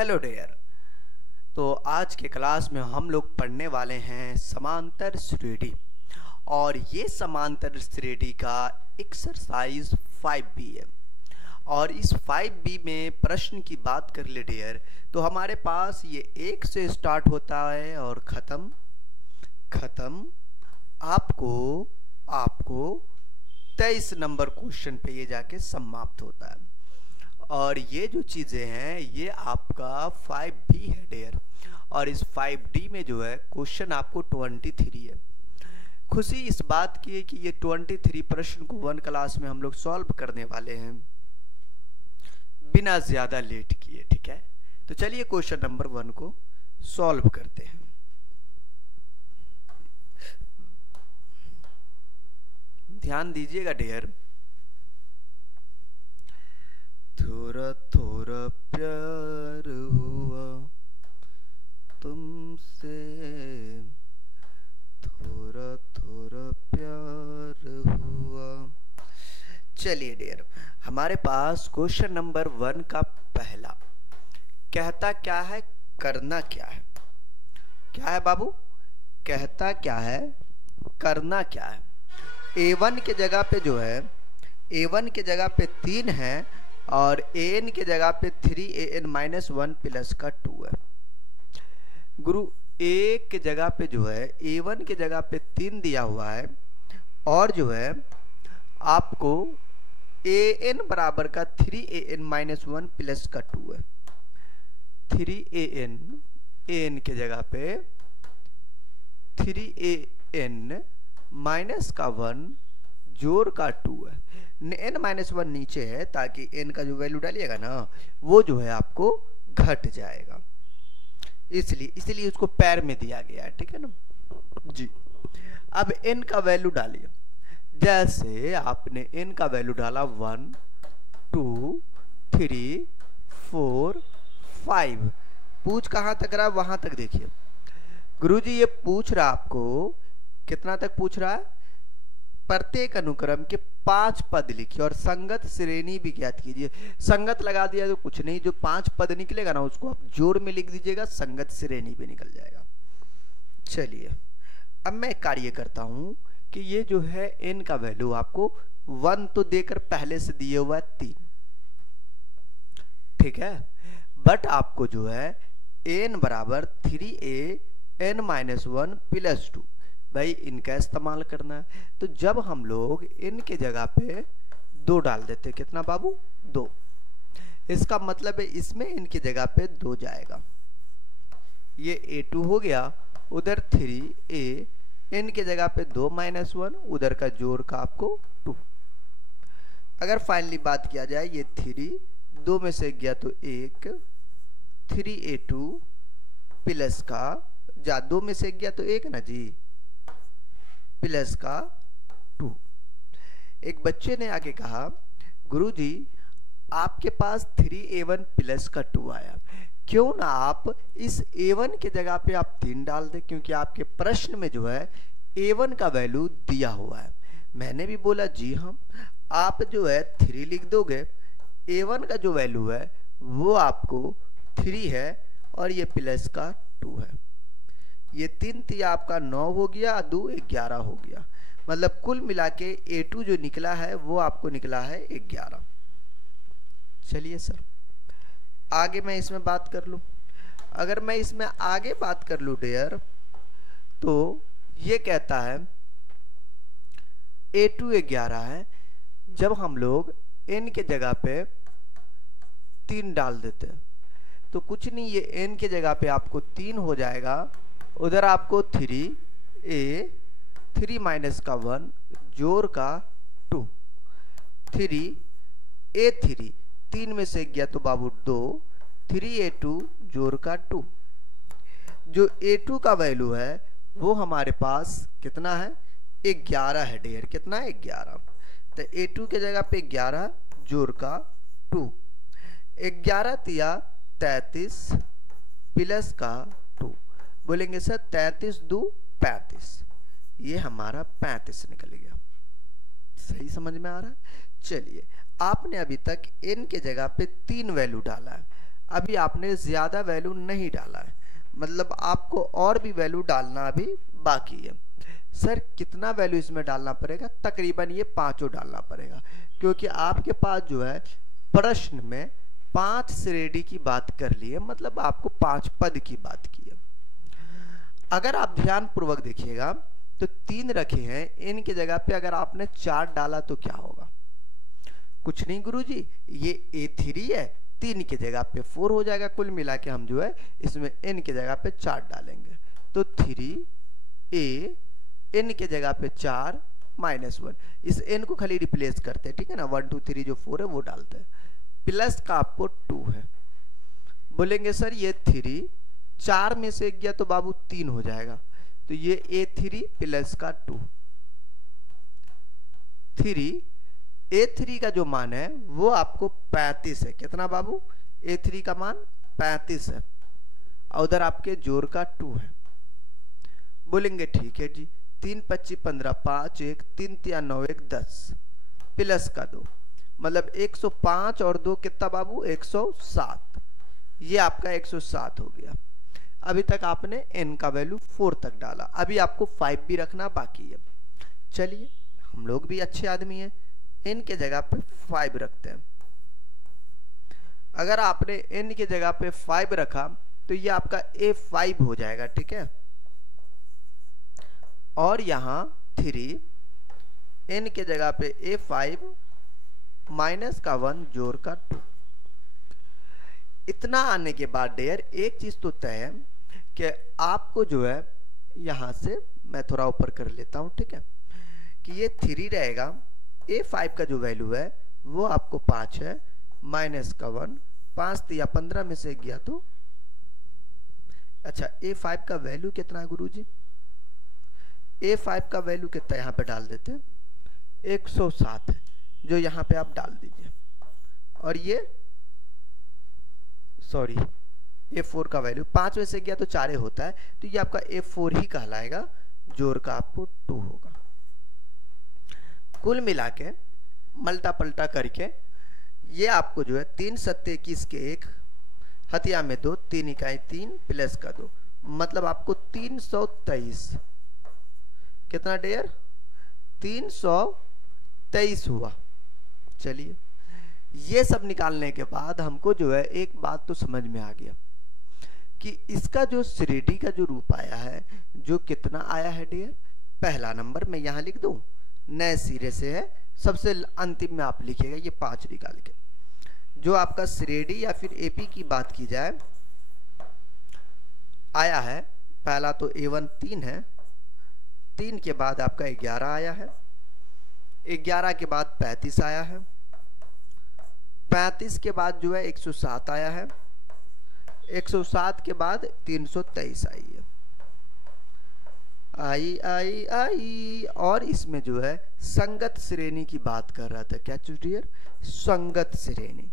Hello dear. तो आज के क्लास में हम लोग पढ़ने वाले हैं समांतर श्रेणी और ये समांतर श्रेणी का एक्सरसाइज 5B है। और इस 5B में प्रश्न की बात कर ले डियर, तो हमारे पास ये 1 से स्टार्ट होता है और ख़त्म आपको 23 नंबर क्वेश्चन पे ये जाके समाप्त होता है। और ये जो चीज़ें हैं ये आपका 5B है डियर। और इस 5D में जो है क्वेश्चन आपको 23 है। खुशी इस बात की है कि ये 23 प्रश्न को 1 क्लास में हम लोग सॉल्व करने वाले हैं बिना ज़्यादा लेट किए। ठीक है, तो चलिए क्वेश्चन नंबर 1 को सॉल्व करते हैं। ध्यान दीजिएगा डियर। थोड़ा थोड़ा प्यार हुआ तुमसे, थोड़ा थोड़ा प्यार हुआ। चलिए डियर, हमारे पास क्वेश्चन नंबर 1 का पहला कहता क्या है, करना क्या है। क्या है बाबू? कहता क्या है, करना क्या है। A1 के जगह पे जो है, A1 के जगह पे 3 है और an के जगह पे 3an-1 प्लस का 2 है। गुरु a के जगह पे जो है A1 के जगह पे 3 दिया हुआ है और जो है आपको an बराबर का 3an-1 प्लस का 2 है। 3an के जगह पे 3an माइनस का 1 जोड़ का 2 है। n-1 नीचे है ताकि n का जो वैल्यू डालिएगा ना वो जो है आपको घट जाएगा, इसलिए उसको पैर में दिया गया है। ठीक है ना जी। अब n का वैल्यू डालिए। जैसे आपने n का वैल्यू डाला 1 2 3 4 5, पूछ कहाँ तक रहा है वहां तक देखिए। गुरुजी ये पूछ रहा आपको कितना तक पूछ रहा है, प्रत्येक अनुक्रम के 5 पद लिखिए और संगत श्रेणी भी ज्ञात कीजिए। संगत लगा दिया तो कुछ नहीं, जो 5 पद निकलेगा ना उसको आप जोड़ में लिख दीजिएगा, संगत श्रेणी भी निकल जाएगा। चलिए अब मैं कार्य करता हूं कि ये जो है n का वैल्यू आपको 1 तो देकर पहले से दिए हुआ है 3, ठीक है। बट आपको जो है n बराबर 3an-1 प्लस 2 भाई इनका इस्तेमाल करना है। तो जब हम लोग इन के जगह पे 2 डाल देते, कितना बाबू 2, इसका मतलब है इसमें इनकी जगह पे 2 जाएगा। ये a2 हो गया, उधर 3a, इन के जगह पे 2 - 1, उधर का जोड़ का आपको 2। अगर फाइनली बात किया जाए ये 3 2 में से गया तो 1, 3a2 प्लस का 2 में से गया तो 1 ना जी, प्लस का 2। एक बच्चे ने आके कहा गुरुजी आपके पास 3a1 प्लस का 2 आया, क्यों ना आप इस a1 के जगह पे आप 3 डाल दें, क्योंकि आपके प्रश्न में जो है a1 का वैल्यू दिया हुआ है। मैंने भी बोला जी हाँ, आप जो है 3 लिख दोगे, a1 का जो वैल्यू है वो आपको 3 है और ये प्लस का 2 है। ये 3 3 आपका 9 हो गया, 2 11 हो गया। मतलब कुल मिला के a2 जो निकला है वो आपको निकला है 11। चलिए सर आगे मैं इसमें बात कर लूं। अगर मैं इसमें आगे बात कर लूं डियर, तो ये कहता है a2 11 है। जब हम लोग n के जगह पे 3 डाल देते हैं तो कुछ नहीं, ये n के जगह पे आपको 3 हो जाएगा, उधर आपको 3a 3 माइनस का 1 जोड़ का 2, 3a3 3 में से गया तो बाबू 2, 3a2 जोड़ का 2। जो a2 का वैल्यू है वो हमारे पास कितना है, 11 है डियर। कितना है 11, तो a2 के जगह पे 11 जोड़ का 2, 11 तिया 33 प्लस का 2। बोलेंगे सर 33 2 35, ये हमारा 35 निकल गया। सही समझ में आ रहा है। चलिए आपने अभी तक n के जगह पे 3 वैल्यू डाला है, अभी आपने ज़्यादा वैल्यू नहीं डाला है, मतलब आपको और भी वैल्यू डालना अभी बाकी है। सर कितना वैल्यू इसमें डालना पड़ेगा? तकरीबन ये 5 डालना पड़ेगा, क्योंकि आपके पास जो है प्रश्न में 5 श्रेणी की बात कर ली है, मतलब आपको 5 पद की बात की है। अगर आप ध्यान पूर्वक देखिएगा तो 3 रखे हैं, इनकी जगह पे अगर आपने 4 डाला तो क्या होगा? कुछ नहीं गुरुजी, ये A3 है, 3 की जगह पे 4 हो जाएगा। कुल मिला के हम जो है इसमें n की जगह पे 4 डालेंगे, तो 3a n की जगह पे 4 -1, इस n को खाली रिप्लेस करते हैं, ठीक है ना। 1 2 3 जो 4 है वो डालते हैं, प्लस का आपको 2 है। बोलेंगे सर ये 3 4 में से गया तो बाबू 3 हो जाएगा, तो ये A3 प्लस का 2, 3A3 का जो मान है वो आपको 35 है। कितना बाबू? A3 का मान 35 है, और उधर आपके जोड़ का 2 है। बोलेंगे ठीक है जी, 3 25 15 5 1 3 3 9 1 10 प्लस का 2, मतलब 105 और 2 कितना बाबू? 107। ये आपका 107 हो गया। अभी तक आपने n का वैल्यू 4 तक डाला, अभी आपको 5 भी रखना बाकी है। चलिए हम लोग भी अच्छे आदमी हैं, n के जगह पे 5 रखते हैं। अगर आपने n की जगह पे 5 रखा तो ये आपका A5 हो जाएगा, ठीक है। और यहाँ 3 n के जगह पे A5 माइनस का 1 जोड़ का 2। इतना आने के बाद डेयर एक चीज तो तय है कि आपको जो है यहां से मैं थोड़ा ऊपर कर लेता हूं, ठीक है, कि ये 3 रहेगा, A5 का जो वैल्यू है वो आपको 5 है, माइनस का 1, 5 या 15 में से गया तो अच्छा A5 का वैल्यू कितना है गुरुजी? A5 का वैल्यू कितना यहाँ पे डाल देते हैं? 107 है, जो यहाँ पे आप डाल दीजिए। और ये सॉरी A4 का वैल्यू 5 में से गया तो 4 होता है, तो ये आपका A4 ही कहलाएगा, जोड़ का आपको 2 होगा। कुल मिला के मल्टा पलटा करके ये आपको जो है 3 सत्ते 21 के 1 हथिया में 2 3 इकाई 3 प्लस का 2, मतलब आपको 323। कितना डेयर? 323 हुआ। चलिए ये सब निकालने के बाद हमको जो है एक बात तो समझ में आ गया कि इसका जो श्रेणी का जो रूप आया है, जो कितना आया है डियर, पहला नंबर मैं यहां लिख दूं, नए सिरे से है, सबसे अंतिम में आप लिखिएगा ये 5 निकाल के। जो आपका श्रेणी या फिर एपी की बात की जाए, आया है पहला तो A1 3 है, 3 के बाद आपका 11 आया है, 11 के बाद 35 आया है, 35 के बाद जो है 107 आया है, 107 के बाद 323 आई है, आई आई आई। और इसमें जो है संगत श्रेणी की बात कर रहा था, क्या डियर? संगत श्रेणी।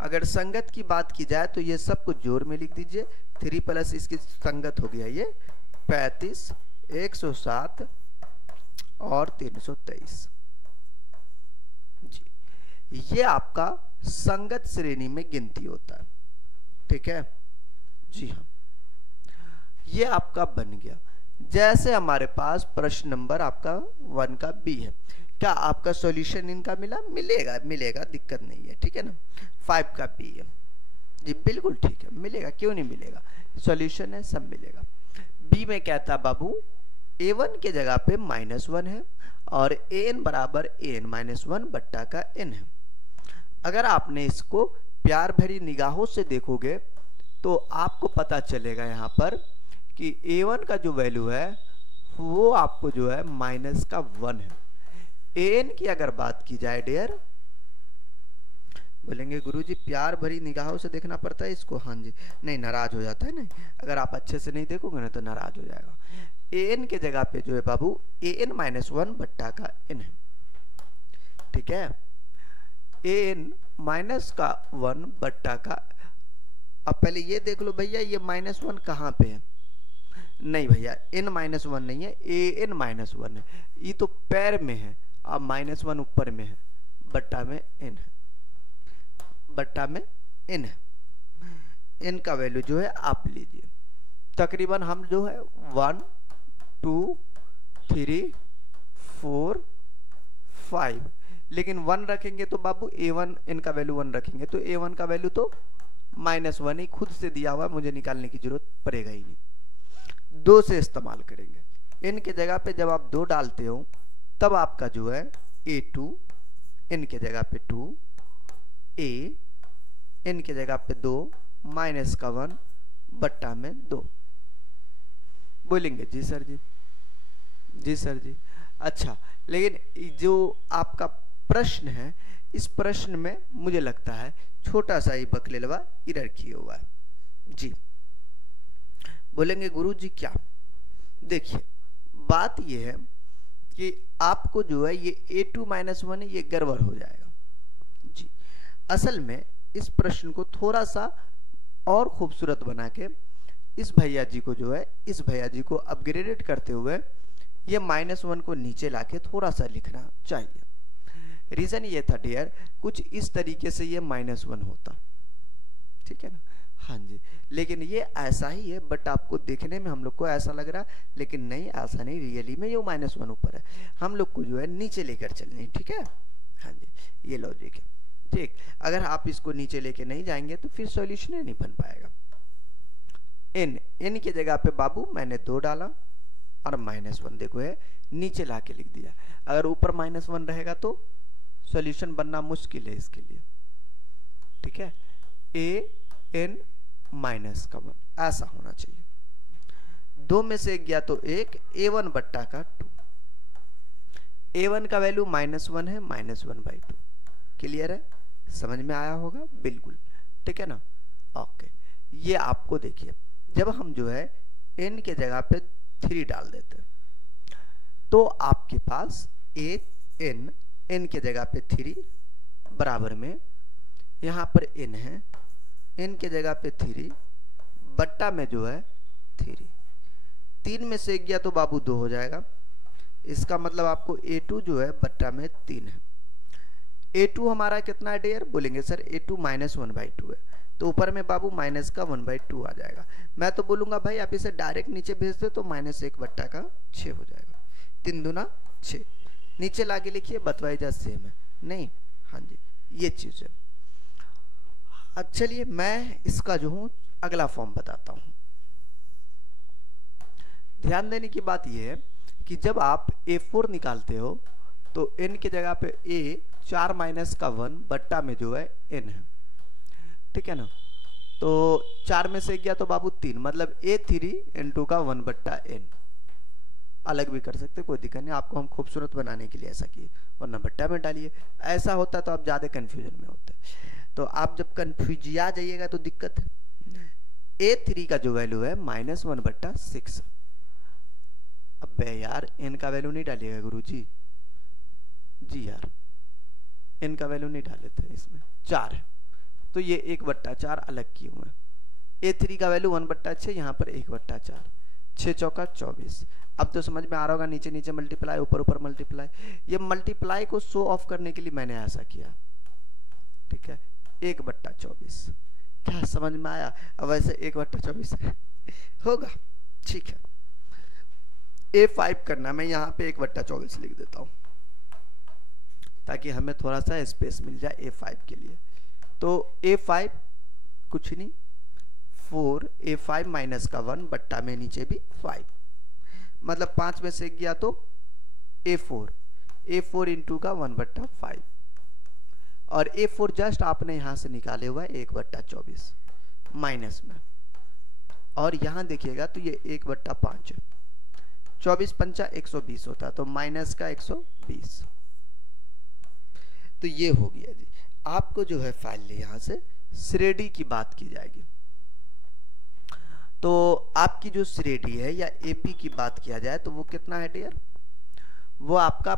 अगर संगत की बात की जाए तो ये सब कुछ जोड़ में लिख दीजिए, 3 प्लस इसकी संगत हो गया ये 35, 107 और 323 जी। ये आपका संगत श्रेणी में गिनती होता है, ठीक है जी हाँ। ये आपका बन गया। जैसे हमारे पास प्रश्न नंबर आपका 1 का बी है, क्या आपका सॉल्यूशन इनका मिला? मिलेगा, मिलेगा, दिक्कत नहीं है, ठीक है ना। 5 का बी है जी, बिल्कुल ठीक है, मिलेगा, क्यों नहीं मिलेगा, सॉल्यूशन है, सब मिलेगा। बी में क्या था बाबू? A1 के जगह पे -1 है और an बराबर an-1 बट्टा का n है। अगर आपने इसको प्यार भरी निगाहों से देखोगे तो आपको पता चलेगा यहाँ पर कि A1 का जो वैल्यू है वो आपको जो है -1 है। an की अगर बात की जाए डियर, बोलेंगे गुरुजी प्यार भरी निगाहों से देखना पड़ता है इसको, हाँ जी, नहीं नाराज हो जाता है, नहीं, अगर आप अच्छे से नहीं देखोगे ना तो नाराज हो जाएगा। an के जगह पे जो है बाबू an-1 बट्टा का n है, ठीक है, an-1 बट्टा का। अब पहले ये देख लो भैया, ये -1 कहाँ पे है? नहीं भैया n-1 नहीं है, an-1 है, ये तो पैर में है, अब -1 ऊपर में है, बट्टा में n है, बट्टा में n है, n का वैल्यू जो है आप लीजिए। तकरीबन हम जो है 1 2 3 4 5, लेकिन 1 रखेंगे तो बाबू a1 n का वैल्यू 1 रखेंगे तो a1 का वैल्यू तो -1 ही खुद से दिया हुआ है, मुझे निकालने की जरूरत पड़ेगा ही नहीं। 2 से इस्तेमाल करेंगे। n के जगह पे जब आप 2 डालते हो तब आपका जो है a2, n के जगह पे 2, a, n के जगह पे 2 माइनस का 1 बट्टा में 2। बोलेंगे जी सर जी, जी सर जी। अच्छा, लेकिन जो आपका प्रश्न है, इस प्रश्न में मुझे लगता है छोटा सा ही बकलेलवा इरर किया हुआ है जी। बोलेंगे गुरु जी क्या? देखिए बात ये है कि आपको जो है ये a2 - 1 ये गड़बड़ हो जाएगा जी। असल में इस प्रश्न को थोड़ा सा और खूबसूरत बना के इस भैया जी को जो है, इस भैया जी को अपग्रेडेड करते हुए ये -1 को नीचे लाके थोड़ा सा लिखना चाहिए। रीजन ये था डियर, कुछ इस तरीके से ये -1 होता, ठीक है ना? हाँ जी, लेकिन ये ऐसा ही है, बट आपको देखने में हम लोग को ऐसा लग रहा, लेकिन नहीं, ऐसा नहीं, रियली में ये -1 ऊपर है, हम लोग को जो है नीचे लेकर चलनी, ठीक है? हाँ जी, ये लॉजिक है, ठीक। अगर आप इसको नीचे लेके नहीं जाएंगे तो फिर सॉल्यूशन नहीं बन पाएगा। n की जगह पे बाबू मैंने 2 डाला और -1 देखो है नीचे ला के लिख दिया। अगर ऊपर -1 रहेगा तो सॉल्यूशन बनना मुश्किल है इसके लिए, ठीक है? a n -1 ऐसा होना चाहिए। 2 में से 1 गया तो 1, a1 बट्टा का 2, a1 का वैल्यू -1 है, -1/2। क्लियर है? समझ में आया होगा बिल्कुल, ठीक है ना? ओके, ये आपको देखिए जब हम जो है n के जगह पे 3 डाल देते हैं तो आपके पास n के जगह पे 3 बराबर में यहाँ पर n है, n के जगह पे 3 बट्टा में जो है 3, 3 में से 1 गया तो बाबू 2 हो जाएगा। इसका मतलब आपको a2 जो है बट्टा में 3 है। a2 हमारा कितना है डियर? बोलेंगे सर a2 -1/2 है, तो ऊपर में बाबू माइनस का 1/2 आ जाएगा। मैं तो बोलूंगा भाई आप इसे डायरेक्ट नीचे भेज दे तो -1 बट्टा का 6 हो जाएगा, 3 दूना 6। नीचे लाके लिखिए, बतवाई जा सेम है नहीं? हाँ जी, ये चीज है। अब चलिए मैं इसका जो हूं अगला फॉर्म बताता हूं। ध्यान देने की बात यह है कि जब आप a4 निकालते हो तो n की जगह पे a 4 माइनस का 1 बट्टा में जो है n है, ठीक है ना? तो 4 में से गया तो बाबू 3, मतलब a3 n2 का 1 बट्टा n। अलग भी कर सकते, कोई दिक्कत नहीं, आपको हम खूबसूरत बनाने के लिए ऐसा किए, वरना बट्टा में डालिए। ऐसा होता तो आप ज्यादा कंफ्यूजन में होते, तो आप जब कंफ्यूजिया जाइएगा तो दिक्कत है। a3 का जो वैल्यू है -1/6। अबे यार n का वैल्यू नहीं डालिएगा गुरुजी, जी यार n का वैल्यू नहीं डाले थे, इसमें 4 है तो ये 1/4 अलग किए हुए हैं। a3 का वैल्यू 1/6, यहाँ पर 1/4, 6 चौका 24। अब तो समझ में आ रहा होगा, नीचे नीचे मल्टीप्लाई, ऊपर ऊपर मल्टीप्लाई। ये मल्टीप्लाई को शो ऑफ करने के लिए मैंने ऐसा किया, ठीक है? 1/24 क्या समझ में आया? अब वैसे 1/24 होगा, ठीक है? a5 करना, मैं यहाँ पे 1/24 लिख देता हूँ ताकि हमें थोड़ा सा स्पेस मिल जाए a5 के लिए। तो a5 कुछ नहीं, 4, a5 माइनस का 1 बट्टा में नीचे भी 5, मतलब 5 में से गया तो a4 इंटू का 1/5, और a4 जस्ट आपने यहां से निकाले हुआ है 1/24 माइनस में, और यहां देखिएगा तो ये 1/5 है, 24 पंचा 120 होता है, तो माइनस का 120। तो ये हो गया जी। आपको जो है फाइल यहां से श्रेणी की बात की जाएगी, तो आपकी जो श्रेणी है या एपी की बात किया जाए तो वो कितना है डियर? वो आपका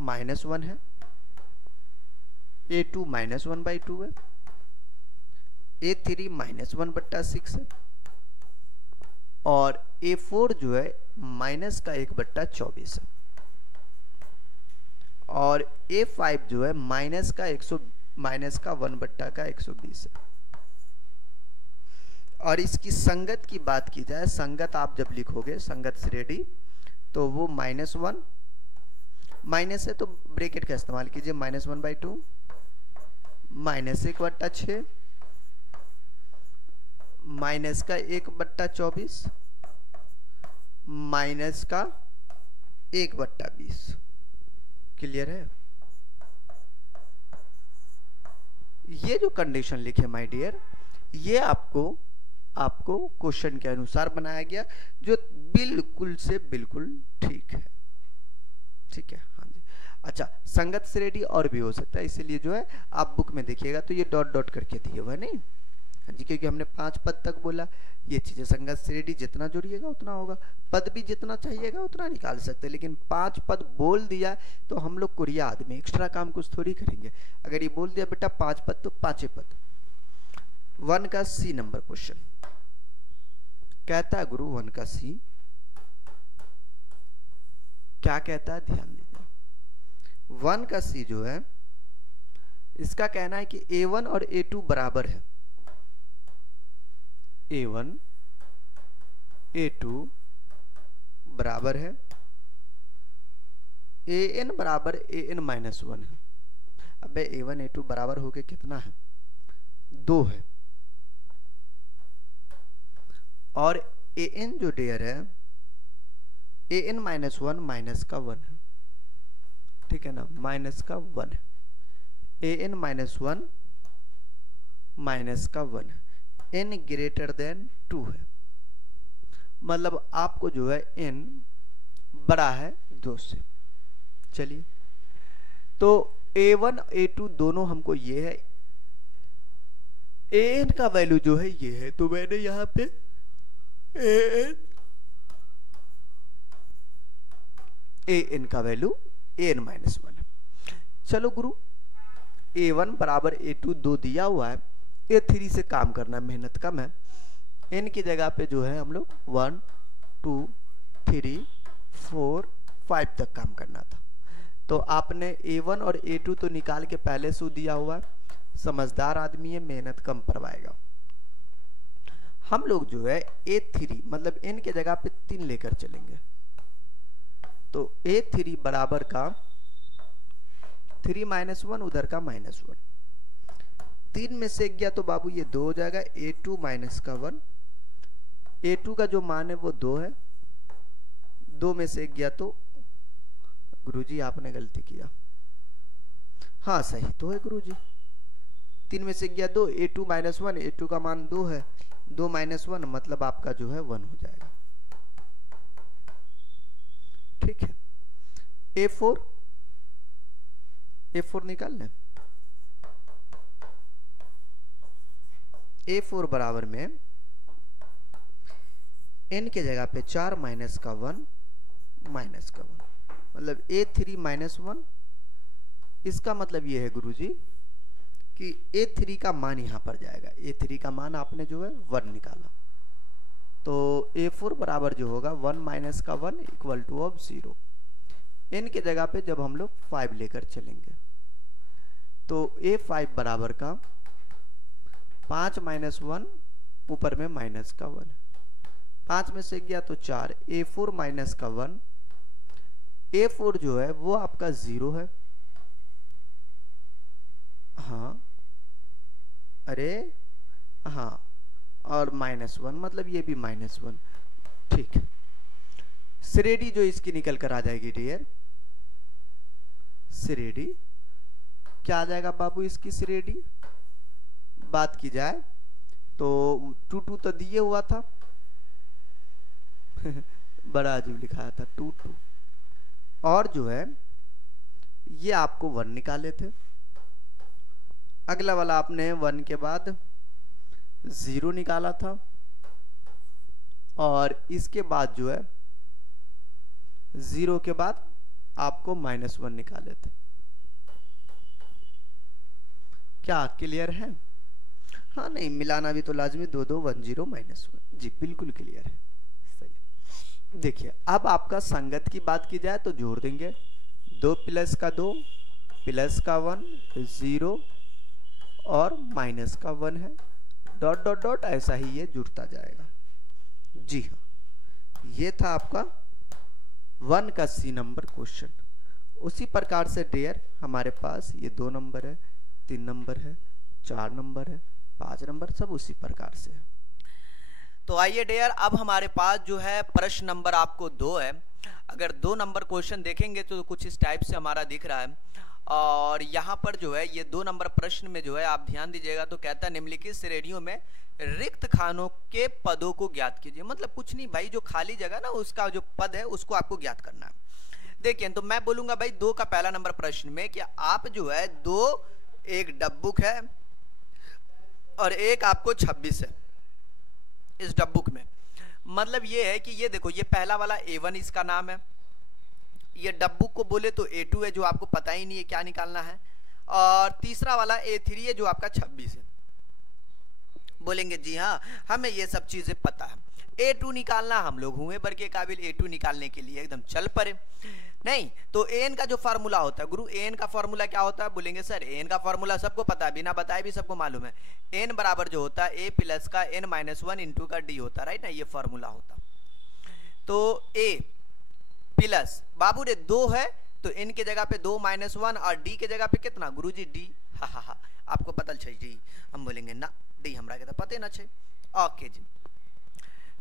-1 है, a2 -1/2 है, a3 -1/6 है, और a4 जो है माइनस का 1/24 है, और a5 जो है माइनस का 120 है। और इसकी संगत की बात की जाए, संगत आप जब लिखोगे संगत श्रेणी, तो वो -1, माइनस है तो ब्रैकेट का इस्तेमाल कीजिए, -1/2 -1/6 माइनस का 1/24 माइनस का 1/20। क्लियर है? ये जो कंडीशन लिखे माय डियर, ये आपको क्वेश्चन के अनुसार बनाया गया, जो बिल्कुल से बिल्कुल ठीक है। ठीक है, हाँ जी। अच्छा, संगत श्रेणी और भी हो सकता है, इसीलिए जो है आप बुक में देखिएगा तो ये डॉट डॉट करके दिए हुआ नहीं, हाँ जी, क्योंकि हमने 5 पद तक बोला। ये चीजें संगत श्रेणी जितना जोड़िएगा उतना होगा, पद भी जितना चाहिएगा उतना निकाल सकते हैं, लेकिन 5 पद बोल दिया तो हम लोग कुरिया आदमी एक्स्ट्रा काम कुछ थोड़ी करेंगे। अगर ये बोल दिया बेटा 5 पद तो 5 पद। 1 का सी नंबर क्वेश्चन कहता है गुरु, 1 का सी क्या कहता है, ध्यान दीजिए। 1 का सी जो है, इसका कहना है कि A1 और A2 बराबर है। A1 A2 बराबर है, AN बराबर AN-1 है। अब A1 A2 बराबर होके कितना है, 2 है, और AN जो डियर है AN-1 माइनस का 1 है। ठीक है ना, माइनस का 1 है, AN-1 माइनस का 1 है, n ग्रेटर देन 2 है, मतलब आपको जो है n बड़ा है 2 से। चलिए, तो A1 A2 दोनों हमको ये है, an का वैल्यू जो है ये है, तो मैंने यहां पे an का वैल्यू AN-1 है। चलो गुरु, A1 बराबर A2 2 दिया हुआ है, A3 से काम करना, मेहनत कम है। n की जगह पे जो है हम लोग 1 2 3 4 5 तक काम करना था, तो आपने A1 और A2 तो निकाल के पहले से दिया हुआ है। समझदार आदमी है, मेहनत कम करवाएगा। हम लोग जो है A3 मतलब n के जगह पे 3 लेकर चलेंगे, तो A3 बराबर का 3 -1 उधर का -1, 3 में से गया तो बाबू ये 2 हो जाएगा, A2 माइनस का 1, A2 का जो मान है वो 2 है, 2 में से गया तो गुरुजी आपने गलती किया, हाँ सही तो है गुरुजी, 3 में से गया 2, A2 -1, A2 का मान 2 है, 2 -1 मतलब आपका जो है 1 हो जाएगा। ठीक है, A4 निकाल लें। A4 बराबर में n के जगह पे 4 माइनस का 1 मतलब A3 -1। इसका मतलब ये है गुरुजी कि A3 का मान यहां पर जाएगा, A3 का मान आपने जो है 1 निकाला, तो A4 बराबर जो होगा 1 माइनस का 1 इक्वल टू ऑफ 0। n के जगह पे जब हम लोग 5 लेकर चलेंगे तो A5 बराबर का 5 -1 ऊपर में माइनस का 1, 5 में से गया तो 4, A4 माइनस का 1, A4 जो है वो आपका 0 है, हाँ अरे हाँ, और -1 मतलब ये भी -1। ठीक है, श्रेणी जो इसकी निकल कर आ जाएगी डियर, श्रेणी क्या आ जाएगा बाबू, इसकी श्रेणी बात की जाए तो 2 2 तो दिए हुआ था बड़ा अजीब लिखाया था 2 2, और जो है ये आपको 1 निकाले थे, अगला वाला आपने 1 के बाद 0 निकाला था, और इसके बाद जो है 0 के बाद आपको -1 निकाले थे। क्या क्लियर है? हाँ नहीं, मिलाना भी तो लाजमी, 2 2 1 0 -1, जी बिल्कुल क्लियर है, सही। देखिए अब आपका संगत की बात की जाए तो जोड़ देंगे, 2 प्लस का 2 प्लस का 1 0 और माइनस का 1 है, डॉट डॉट डॉट ऐसा ही ये जुड़ता जाएगा। जी हाँ, ये था आपका 1 का सी नंबर क्वेश्चन। उसी प्रकार से डियर हमारे पास ये 2 नंबर है, 3 नंबर है, 4 नंबर है, 5 नंबर, सब उसी प्रकार से है। तो आइए डियर, अब हमारे पास जो है प्रश्न नंबर आपको 2 है। अगर 2 नंबर क्वेश्चन देखेंगे तो कुछ इस टाइप से हमारा दिख रहा है, और यहाँ पर जो है ये 2 नंबर प्रश्न में जो है आप ध्यान दीजिएगा, तो कहता है निम्नलिखित श्रेणियों में रिक्त खानों के पदों को ज्ञात कीजिए। मतलब कुछ नहीं भाई, जो खाली जगह ना उसका जो पद है उसको आपको ज्ञात करना है। देखिए, तो मैं बोलूंगा भाई 2 का पहला नंबर प्रश्न में कि आप जो है 2, एक डब्बुक है और एक आपको 26 है इस डब्बुक में। मतलब ये है कि ये देखो, ये पहला वाला A1 इसका नाम है, ये डब्बुक को बोले तो A2 है जो आपको पता ही नहीं है क्या निकालना है, और तीसरा वाला A3 है जो आपका 26 है। बोलेंगे जी हाँ हमें ये सब चीजें पता है, A2 निकालना हम लोग हुए भर के काबिल, A2 निकालने के लिए एकदम चल पड़े। नहीं तो AN का जो फार्मूला होता है गुरु, AN का फार्मूला क्या होता है? बोलेंगे सर AN का फार्मूला सबको पता है, बिना बताए भी सबको मालूम है। N बराबर जो होता है A प्लस का N-1 इंटू का D होता है, राइट ना, ये फार्मूला होता। तो A प्लस बाबू रे 2 है तो N के जगह पे 2-1 और D के जगह पे कितना गुरु जी D। हा आपको पता चल जी, हम बोलेंगे ना D हमरा के तो पते ना छे। ओके जी,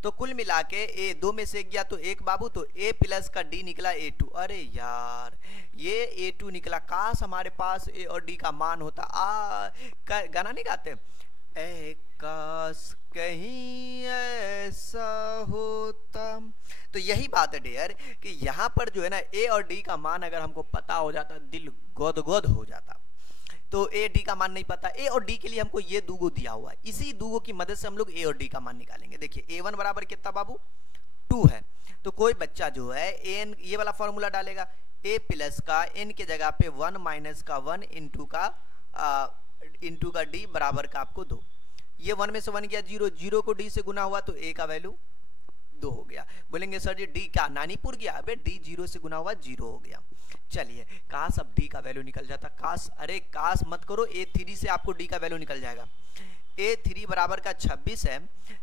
तो कुल मिला के A 2 में से 1 गया तो 1 बाबू, तो A प्लस का D निकला A2। अरे यार ये A2 निकला, काश हमारे पास A और D का मान होता। गाना नहीं गाते, ए काश कहीं ऐसा होता। तो यही बात है डियर कि यहाँ पर जो है ना A और D का मान अगर हमको पता हो जाता, दिल गोद गोद हो जाता। तो A D का मान नहीं पता, A और D के लिए हमको ये दूगो दिया हुआ है, इसी दूगो की मदद से हम लोग A और D का मान निकालेंगे। देखिए A1 बराबर कितना बाबू 2 है, तो कोई बच्चा जो है AN ये वाला फॉर्मूला डालेगा, A प्लस का N के जगह पे 1 - 1 इंटू का D बराबर का आपको 2। ये 1 में से 1 गया 0, 0 को D से गुना हुआ तो A का वैल्यू 2 हो गया। बोलेंगे सर जी D क्या नानीपुर गया? अबे D 0 से गुना हुआ 0 हो गया। चलिए काश अब D का वैल्यू निकल जाता, काश, अरे काश मत करो, A3 से आपको D का वैल्यू निकल जाएगा। A3 बराबर का 26 है,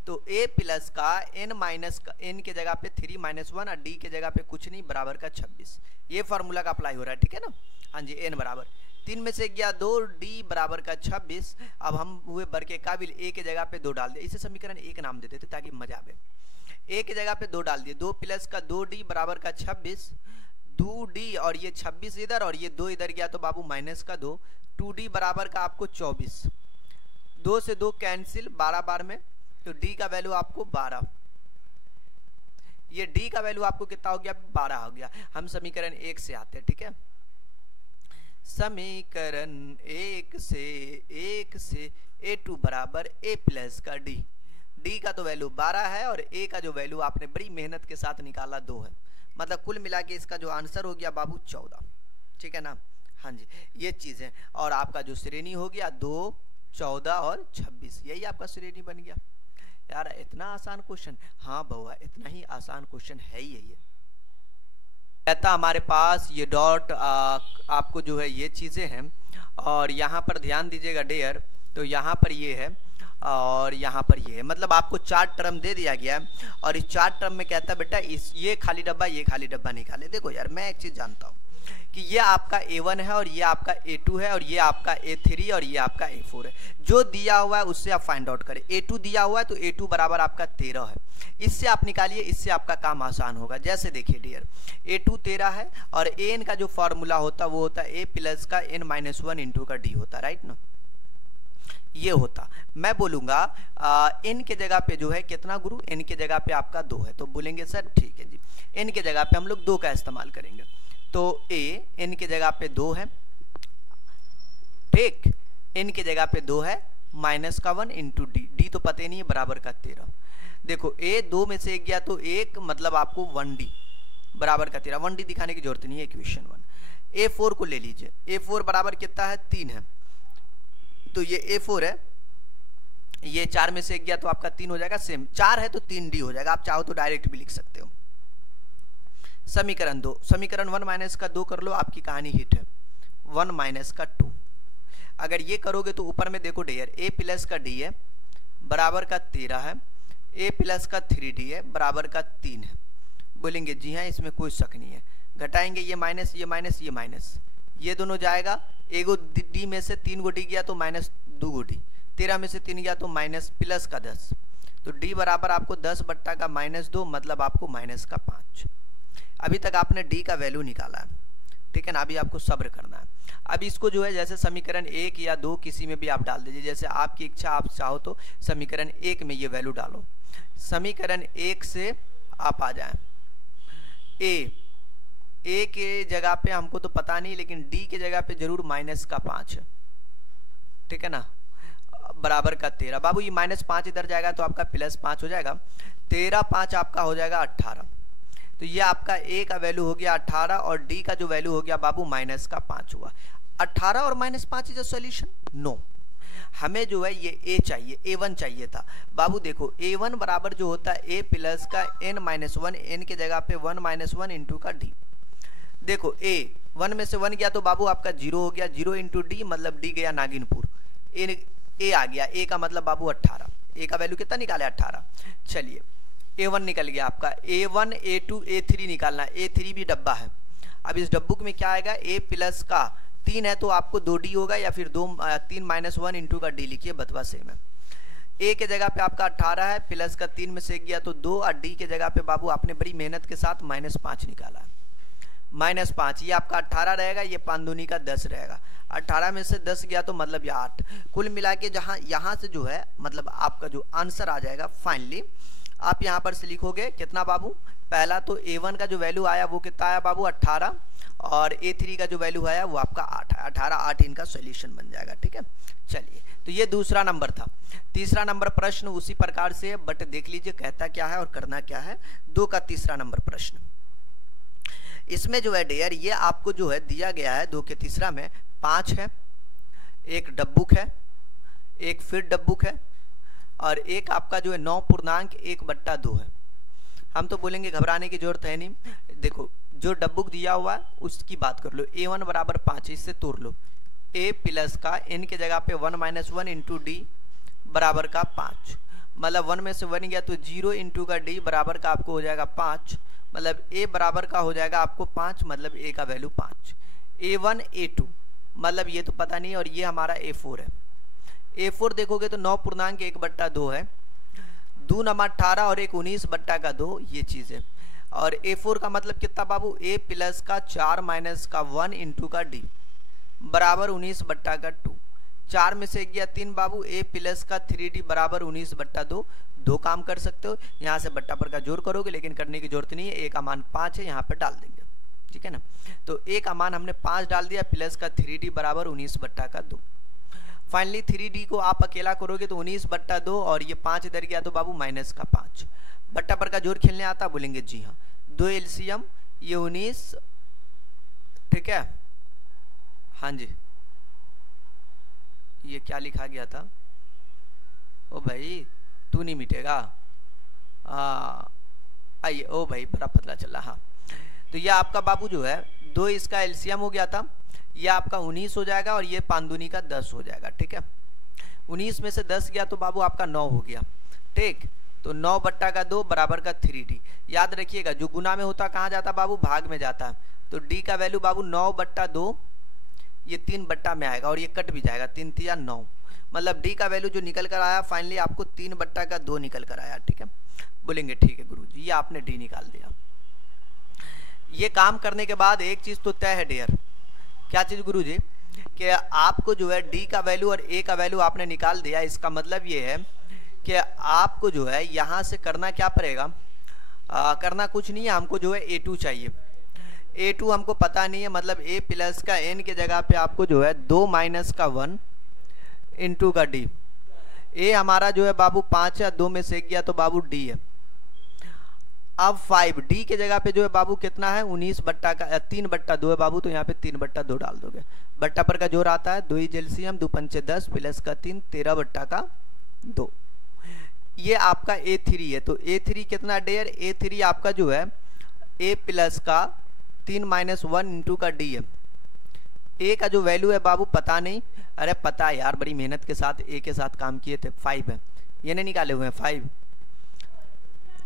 तो A प्लस का N के जगह पे 3-1 और D के जगह पे कुछ नहीं बराबर का 26। ये फार्मूला का अप्लाई हो रहा है, ठीक है ना। हाँ जी, N बराबर 3 में से गया 2, D बराबर का 26। अब हम हुए बर के काबिल, A के जगह पे 2 डाल दिया, इसे समीकरण 1 नाम दे देते ताकि मजा आवे। A के जगह पे 2 डाल दिए, 2 प्लस का 2D बराबर का 26, 2D और ये 26 इधर और ये 2 इधर गया तो बाबू माइनस का 2, 2D बराबर का आपको 24, 2 से 2 कैंसिल 12 बार में, तो D का वैल्यू आपको 12। ये D का वैल्यू आपको कितना हो गया? 12 हो गया। हम समीकरण 1 से आते हैं, ठीक है। समीकरण 1 से A2 बराबर A प्लस का D, D का तो वैल्यू 12 है और A का जो वैल्यू आपने बड़ी मेहनत के साथ निकाला 2 है। मतलब कुल मिला के इसका जो आंसर हो गया बाबू 14, ठीक है ना। हाँ जी, ये चीज़ है। और आपका जो श्रेणी हो गया 2, 14 और 26, यही आपका श्रेणी बन गया। यार इतना आसान क्वेश्चन? हाँ बउआ, इतना ही आसान क्वेश्चन है ही है। कहता हमारे पास ये डॉट आपको जो है ये चीज़ें हैं, और यहाँ पर ध्यान दीजिएगा डियर, तो यहाँ पर ये है और यहाँ पर ये है। मतलब आपको 4 टर्म दे दिया गया है और इस 4 टर्म में कहता है बेटा ये खाली डब्बा निकाले। देखो यार, मैं एक चीज़ जानता हूँ कि ये आपका A1 है और ये आपका A2 है और ये आपका A3 और ये आपका A4 है। जो दिया हुआ है उससे आप फाइंड आउट करें। A2 दिया हुआ है तो A2 बराबर आपका 13 है, इससे आप निकालिए, इससे आपका काम आसान होगा। जैसे देखिए डियर, A2 13 है और AN का जो फॉर्मूला होता है वो होता है A प्लस का N-1 इंटू का D होता है, राइट ना। ये होता, मैं बोलूंगा N के जगह पे जो है कितना गुरु? N के जगह पे आपका 2 है, तो बोलेंगे सर ठीक है जी, N के जगह पे हम लोग 2 का इस्तेमाल करेंगे। तो A N के जगह पे 2 है, ठीक, N के जगह पे 2 है, -1 इंटू D तो पता ही नहीं है, बराबर का 13। देखो A 2 में से 1 गया तो 1, मतलब आपको 1D बराबर का 13। 1D दिखाने की जरूरत नहीं है, इक्वेशन 1। A4 को ले लीजिए, A4 बराबर कितना है? 3 है, तो ये A4 है, ये 4 में से 1 गया तो आपका 3 हो जाएगा, सेम 4 है तो 3D हो जाएगा। आप चाहो तो डायरेक्ट भी लिख सकते हो। समीकरण 2, समीकरण 1 माइनस का 2 कर लो, आपकी कहानी हिट है। 1 माइनस का 2, अगर ये करोगे तो ऊपर में देखो डियर A प्लस का D है बराबर का 13 है, a प्लस का 3d है बराबर का 3 है। बोलेंगे जी हाँ, इसमें कोई शक नहीं है। घटाएंगे ये माइनस ये माइनस ये माइनस, ये दोनों जाएगा, एगो डी में से 3 गो डी गया तो माइनस 2 गो डी, 13 में से 3 गया तो माइनस प्लस का 10, तो डी बराबर आपको 10 बट्टा का -2 मतलब आपको माइनस का 5। अभी तक आपने डी का वैल्यू निकाला है, ठीक है ना। अभी आपको सब्र करना है। अब इसको जो है जैसे समीकरण 1 या 2 किसी में भी आप डाल दीजिए, जैसे आपकी इच्छा, आप चाहो तो समीकरण 1 में ये वैल्यू डालो। समीकरण 1 से आप आ जाएं, ए के जगह पे हमको तो पता नहीं, लेकिन डी के जगह पे जरूर माइनस का 5 है, ठीक है ना, बराबर का 13। बाबू ये -5 इधर जाएगा तो आपका +5 हो जाएगा, 13 5 आपका हो जाएगा 18। तो ये आपका ए का वैल्यू हो गया 18 और डी का जो वैल्यू हो गया बाबू -5 हुआ। 18 और -5 इज अ सॉल्यूशन? नो, हमें जो है ये ए चाहिए, A1 चाहिए था। बाबू देखो A1 बराबर जो होता है a प्लस का n-1, n के जगह पे 1 - 1 इंटू का d। देखो a 1 में से 1 गया तो बाबू आपका 0 हो गया, 0 इंटू डी मतलब डी गया नागिनपुर, ए आ गया, ए का मतलब बाबू 18, ए का वैल्यू कितना निकाले 18। चलिए A1 निकल गया आपका, A1 A2 A3 निकालना, A3 भी डब्बा है। अब इस डब्बू में क्या आएगा, a प्लस का 3 है तो आपको 2d होगा, या फिर 3 - 1 इंटू का d लिखिए, बतवा सेम है। a के जगह पे आपका 18 है, प्लस का 3 में से गया तो 2, और d के जगह पे बाबू आपने बड़ी मेहनत के साथ -5 निकाला है। -5 ये आपका 18 रहेगा, ये 5 दूनी का 10 रहेगा, 18 में से 10 गया तो मतलब ये 8। कुल मिला के जहाँ यहाँ से जो है मतलब आपका जो आंसर आ जाएगा फाइनली, आप यहाँ पर से लिखोगे कितना बाबू, पहला तो A1 का जो वैल्यू आया वो कितना आया बाबू 18, और A3 का जो वैल्यू आया वो आपका 8 है, 18 8 इनका सॉल्यूशन बन जाएगा, ठीक है। चलिए तो ये दूसरा नंबर था। तीसरा नंबर प्रश्न उसी प्रकार से है, बट देख लीजिए कहता क्या है और करना क्या है। 2 का तीसरा नंबर प्रश्न, इसमें जो है डियर ये आपको जो है दिया गया है 2 के तीसरा में 5 है, एक डब्बुक है, एक फिर डब्बुक है, और एक आपका जो है 9.1/2 है। हम तो बोलेंगे घबराने की जरूरत है नहीं, देखो जो डब्बुक दिया हुआ है उसकी बात कर लो। A1 बराबर 5, इससे तोड़ लो, a प्लस का n के जगह पे 1 - 1 इंटू डी बराबर का 5, मतलब 1 में से 1 गया तो 0 इंटू का d बराबर का आपको हो जाएगा 5, मतलब a बराबर का हो जाएगा आपको 5, मतलब a का वैल्यू 5। A1 A2 मतलब ये तो पता नहीं, और ये हमारा A4 है। A4 देखोगे तो 9.1/2 है, 2 नमा 18 और एक 19/2 ये चीज़ है। और A4 का मतलब कितना बाबू, a प्लस का 4 माइनस का 1 इंटू का d बराबर 19/2। 4 में से गया 3 बाबू, a प्लस का 3d बराबर 19/2। 2 काम कर सकते हो, यहाँ से बट्टा पर का जोड़ करोगे, लेकिन करने की जरूरत नहीं है, a का मान 5 है, यहाँ पर डाल देंगे, ठीक है ना। तो a का मान हमने 5 डाल दिया, प्लस का 3d बराबर 19/2। फाइनली 3d को आप अकेला करोगे तो 19/2, और ये 5 इधर गया तो बाबू माइनस का 5। बट्टा पर का जोड़ खेलने आता, बोलेंगे जी हाँ, 2 एलसीएम ये 19, ठीक है। हाँ जी, ये क्या लिखा गया था, ओ भाई तू नहीं मिटेगा, आइए, ओ भाई बड़ा पतला चला। हाँ तो ये आपका बाबू जो है 2 इसका एलसीएम हो गया था, ये आपका 19 हो जाएगा, और ये 5 दूनी का 10 हो जाएगा, ठीक है। 19 में से 10 गया तो बाबू आपका 9 हो गया, ठीक। तो 9/2 बराबर का 3d। याद रखिएगा जो गुना में होता कहाँ जाता बाबू, भाग में जाता। तो d का वैल्यू बाबू 9/2, ये 3 बट्टा में आएगा, और ये कट भी जाएगा, 3 3 9, मतलब d का वैल्यू जो निकल कर आया फाइनली आपको 3/2 निकल कर आया, ठीक है। बोलेंगे ठीक है गुरुजी, ये आपने d निकाल दिया। ये काम करने के बाद एक चीज तो तय है डियर, क्या चीज गुरुजी, कि आपको जो है d का वैल्यू और a का वैल्यू आपने निकाल दिया। इसका मतलब ये है कि आपको जो है यहाँ से करना क्या पड़ेगा, करना कुछ नहीं है, हमको जो है A2 चाहिए। A2 हमको पता नहीं है, मतलब a प्लस का n के जगह पे आपको जो है 2 माइनस का 1 इंटू का d। a हमारा जो है बाबू 5 है, 2 में से गया तो बाबू d है। अब 5d के जगह पे जो है बाबू कितना है, 3/2 है बाबू, तो यहाँ पे 3/2 डाल दोगे। बट्टा पर का जोड़ आता है, 2 एलसीएम 2 पंचे 10 प्लस का 3 13/2। ये आपका A3 है, तो A3 कितना डेयर, A3 आपका जो है a प्लस का 3 - 1 इंटू का d है। a का जो वैल्यू है बाबू पता नहीं, अरे पता है यार, बड़ी मेहनत के साथ a के साथ काम किए थे, 5 है। ये नहीं निकाले हुए हैं 5,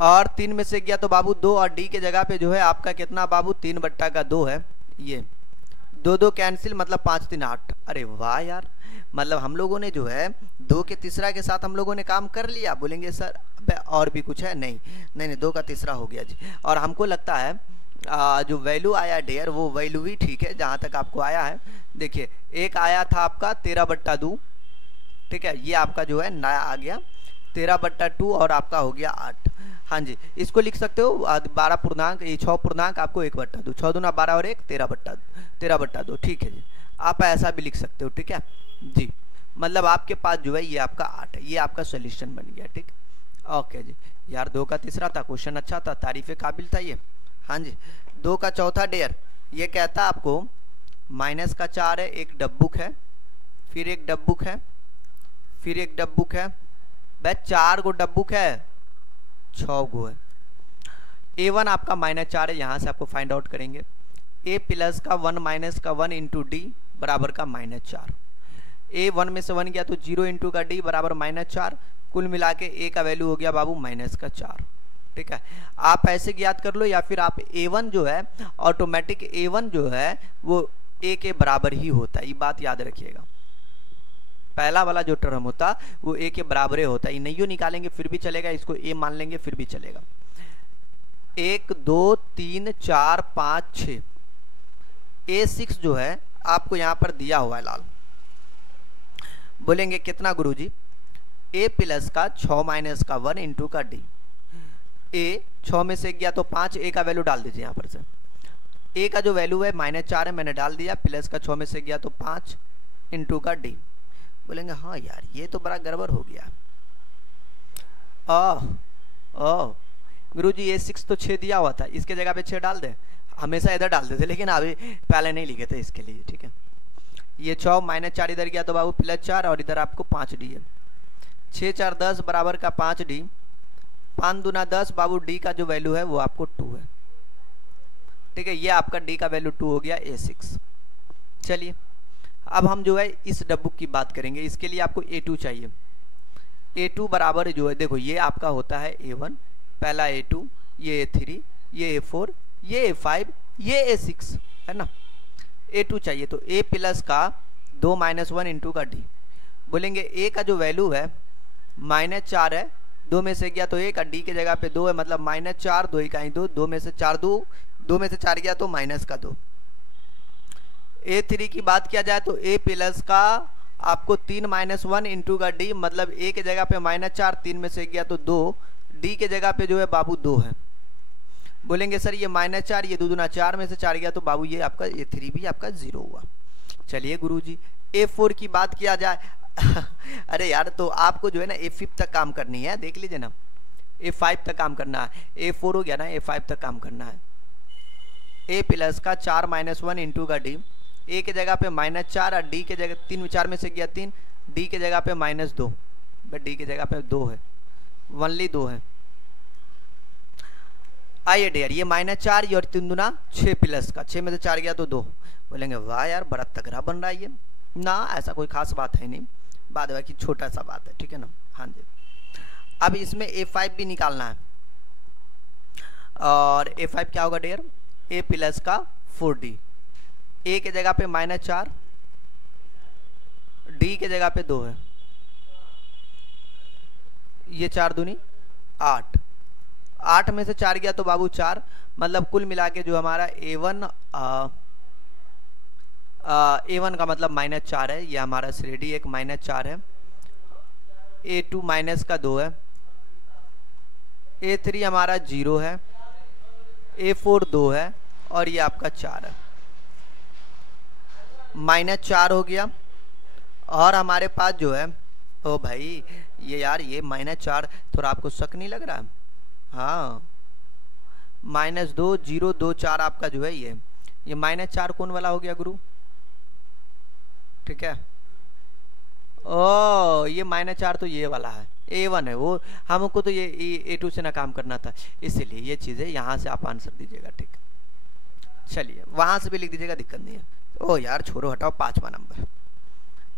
और 3 में से गया तो बाबू 2, और डी के जगह पे जो है आपका कितना बाबू 3/2 है। ये 2 कैंसिल, मतलब 5 3 8। अरे वाह यार, मतलब हम लोगों ने जो है 2 के तीसरा के साथ हम लोगों ने काम कर लिया। बोलेंगे सर और भी कुछ है? नहीं नहीं नहीं, 2 का तीसरा हो गया जी। और हमको लगता है जो वैल्यू आया डेयर वो वैल्यू ही ठीक है जहाँ तक आपको आया है। देखिए एक आया था आपका 13/2, ठीक है, ये आपका जो है नया आ गया 13/2 और आपका हो गया 8। हाँ जी, इसको लिख सकते हो 12 पूर्णांक, ये 6 पूर्णांक आपको 1/2, 6 दूना 12 और 1 13/2, ठीक है जी। आप ऐसा भी लिख सकते हो, ठीक है जी। मतलब आपके पास जो है ये आपका 8 है, ये आपका सोल्यूशन बन गया, ठीक। ओके जी यार, 2 का तीसरा था, क्वेश्चन अच्छा था, तारीफ़े काबिल था ये। हाँ जी, 2 का चौथा डेयर ये कहता आपको -4 है, एक डब्बुक है, फिर एक डब्बुक है, फिर एक डब्बुक है, भाई 4 गो डब्बुक है, 6 गो है। A1 आपका -4 है, यहाँ से आपको फाइंड आउट करेंगे। A प्लस का 1 माइनस का 1 इंटू डी बराबर का -4। A 1 में से 1 गया तो 0 इंटू का डी बराबर -4। कुल मिला के A का वैल्यू हो गया बाबू -4, ठीक है। आप ऐसे ज्ञात कर लो, या फिर आप A1 जो है ऑटोमेटिक A1 जो है वो A के बराबर ही होता है, ये बात याद रखिएगा। पहला वाला जो टर्म होता वो A के बराबर होता है, नहीं निकालेंगे फिर भी चलेगा, इसको A मान लेंगे फिर भी चलेगा। 1 2 3 4 5 6, A6 जो है आपको यहाँ पर दिया हुआ है लाल। बोलेंगे कितना गुरुजी? A प्लस का 6 माइनस का 1 इंटू का डी। A 6 में से गया तो 5, A का वैल्यू डाल दीजिए यहाँ पर से। A का जो वैल्यू है -4 है, मैंने डाल दिया, प्लस का 6 में से गया तो 5 इंटू का डी। बोलेंगे हाँ यार ये तो बड़ा गड़बड़ हो गया। ओह गुरुजी A6 तो 6 दिया हुआ था, इसके जगह पे 6 डाल दे। हमेशा इधर डालते थे, लेकिन अभी पहले नहीं लिखे थे इसके लिए, ठीक है। ये 6 -4 इधर गया तो बाबू +4, और इधर आपको 5 डी है। 6 4 10 बराबर का 5 डी, 5 दूना 10 बाबू, डी का जो वैल्यू है वो आपको 2 है, ठीक है। ये आपका डी का वैल्यू 2 हो गया A6। चलिए अब हम जो है इस डब्बुक की बात करेंगे। इसके लिए आपको A2 चाहिए। A2 बराबर जो है, देखो ये आपका होता है A1, पहला A2, ये A3, ये A4, ये A5, ये A6 है ना। A2 चाहिए तो A प्लस का 2 माइनस 1 इंटू का डी। बोलेंगे A का जो वैल्यू है -4 है, 2 में से गया तो 1, डी के जगह पे 2 है, मतलब -4 2 का 2, 2 में से 4 2 में से 4 गया तो माइनस का 2। A3 की बात किया जाए तो A प्लस का आपको 3 माइनस 1 इंटू का डी, मतलब A के जगह पे -4, 3 में से गया तो 2, डी के जगह पे जो है बाबू 2 है। बोलेंगे सर ये -4, ये 2 दूना 4 में से 4 गया तो बाबू ये आपका A3 भी आपका 0 हुआ। चलिए गुरुजी A4 की बात किया जाए अरे यार तो आपको जो है ना A5 तक काम करनी है, देख लीजिए ना, A5 तक काम करना है। A4 हो गया ना, A5 तक काम करना है। A प्लस का 4 माइनस 1 इंटू का डी, A के जगह पे -4 और डी के जगह 3 4 में से गया 3, डी के जगह पे -2, बट डी के जगह पे 2 है, ओनली 2 है। आइए डियर, ये -4 ये और 3 दूना 6 प्लस का 6 में से 4 गया तो 2। बोलेंगे वाह यार बड़ा तगड़ा बन रहा है ये ना, ऐसा कोई खास बात है नहीं, बात है कि छोटा सा बात है, ठीक है ना। हाँ जी, अब इसमें A5 भी निकालना है, और A5 क्या होगा डियर? A प्लस का 4D, A के जगह पे -4, D के जगह पे 2 है, ये 4 दूनी 8, 8 में से 4 गया तो बाबू 4, मतलब कुल मिला के जो हमारा A1 का मतलब -4 है, ये हमारा श्रेणी एक -4 है। A2 माइनस का 2 है, A3 हमारा 0 है, A4 2 है, और ये आपका 4 है, -4 हो गया। और हमारे पास जो है ओ भाई ये यार ये -4 थोड़ा आपको शक नहीं लग रहा है? हाँ, -2 0 2 4 आपका जो है ये -4 कौन वाला हो गया गुरु? ठीक है, ओ ये -4 तो ये वाला है, A1 है वो, हमको तो ये A2 से ना काम करना था, इसलिए ये चीज़ें यहाँ से आप आंसर दीजिएगा, ठीक। चलिए वहाँ से भी लिख दीजिएगा, दिक्कत नहीं है। ओ यार छोड़ो हटाओ, 5वां नंबर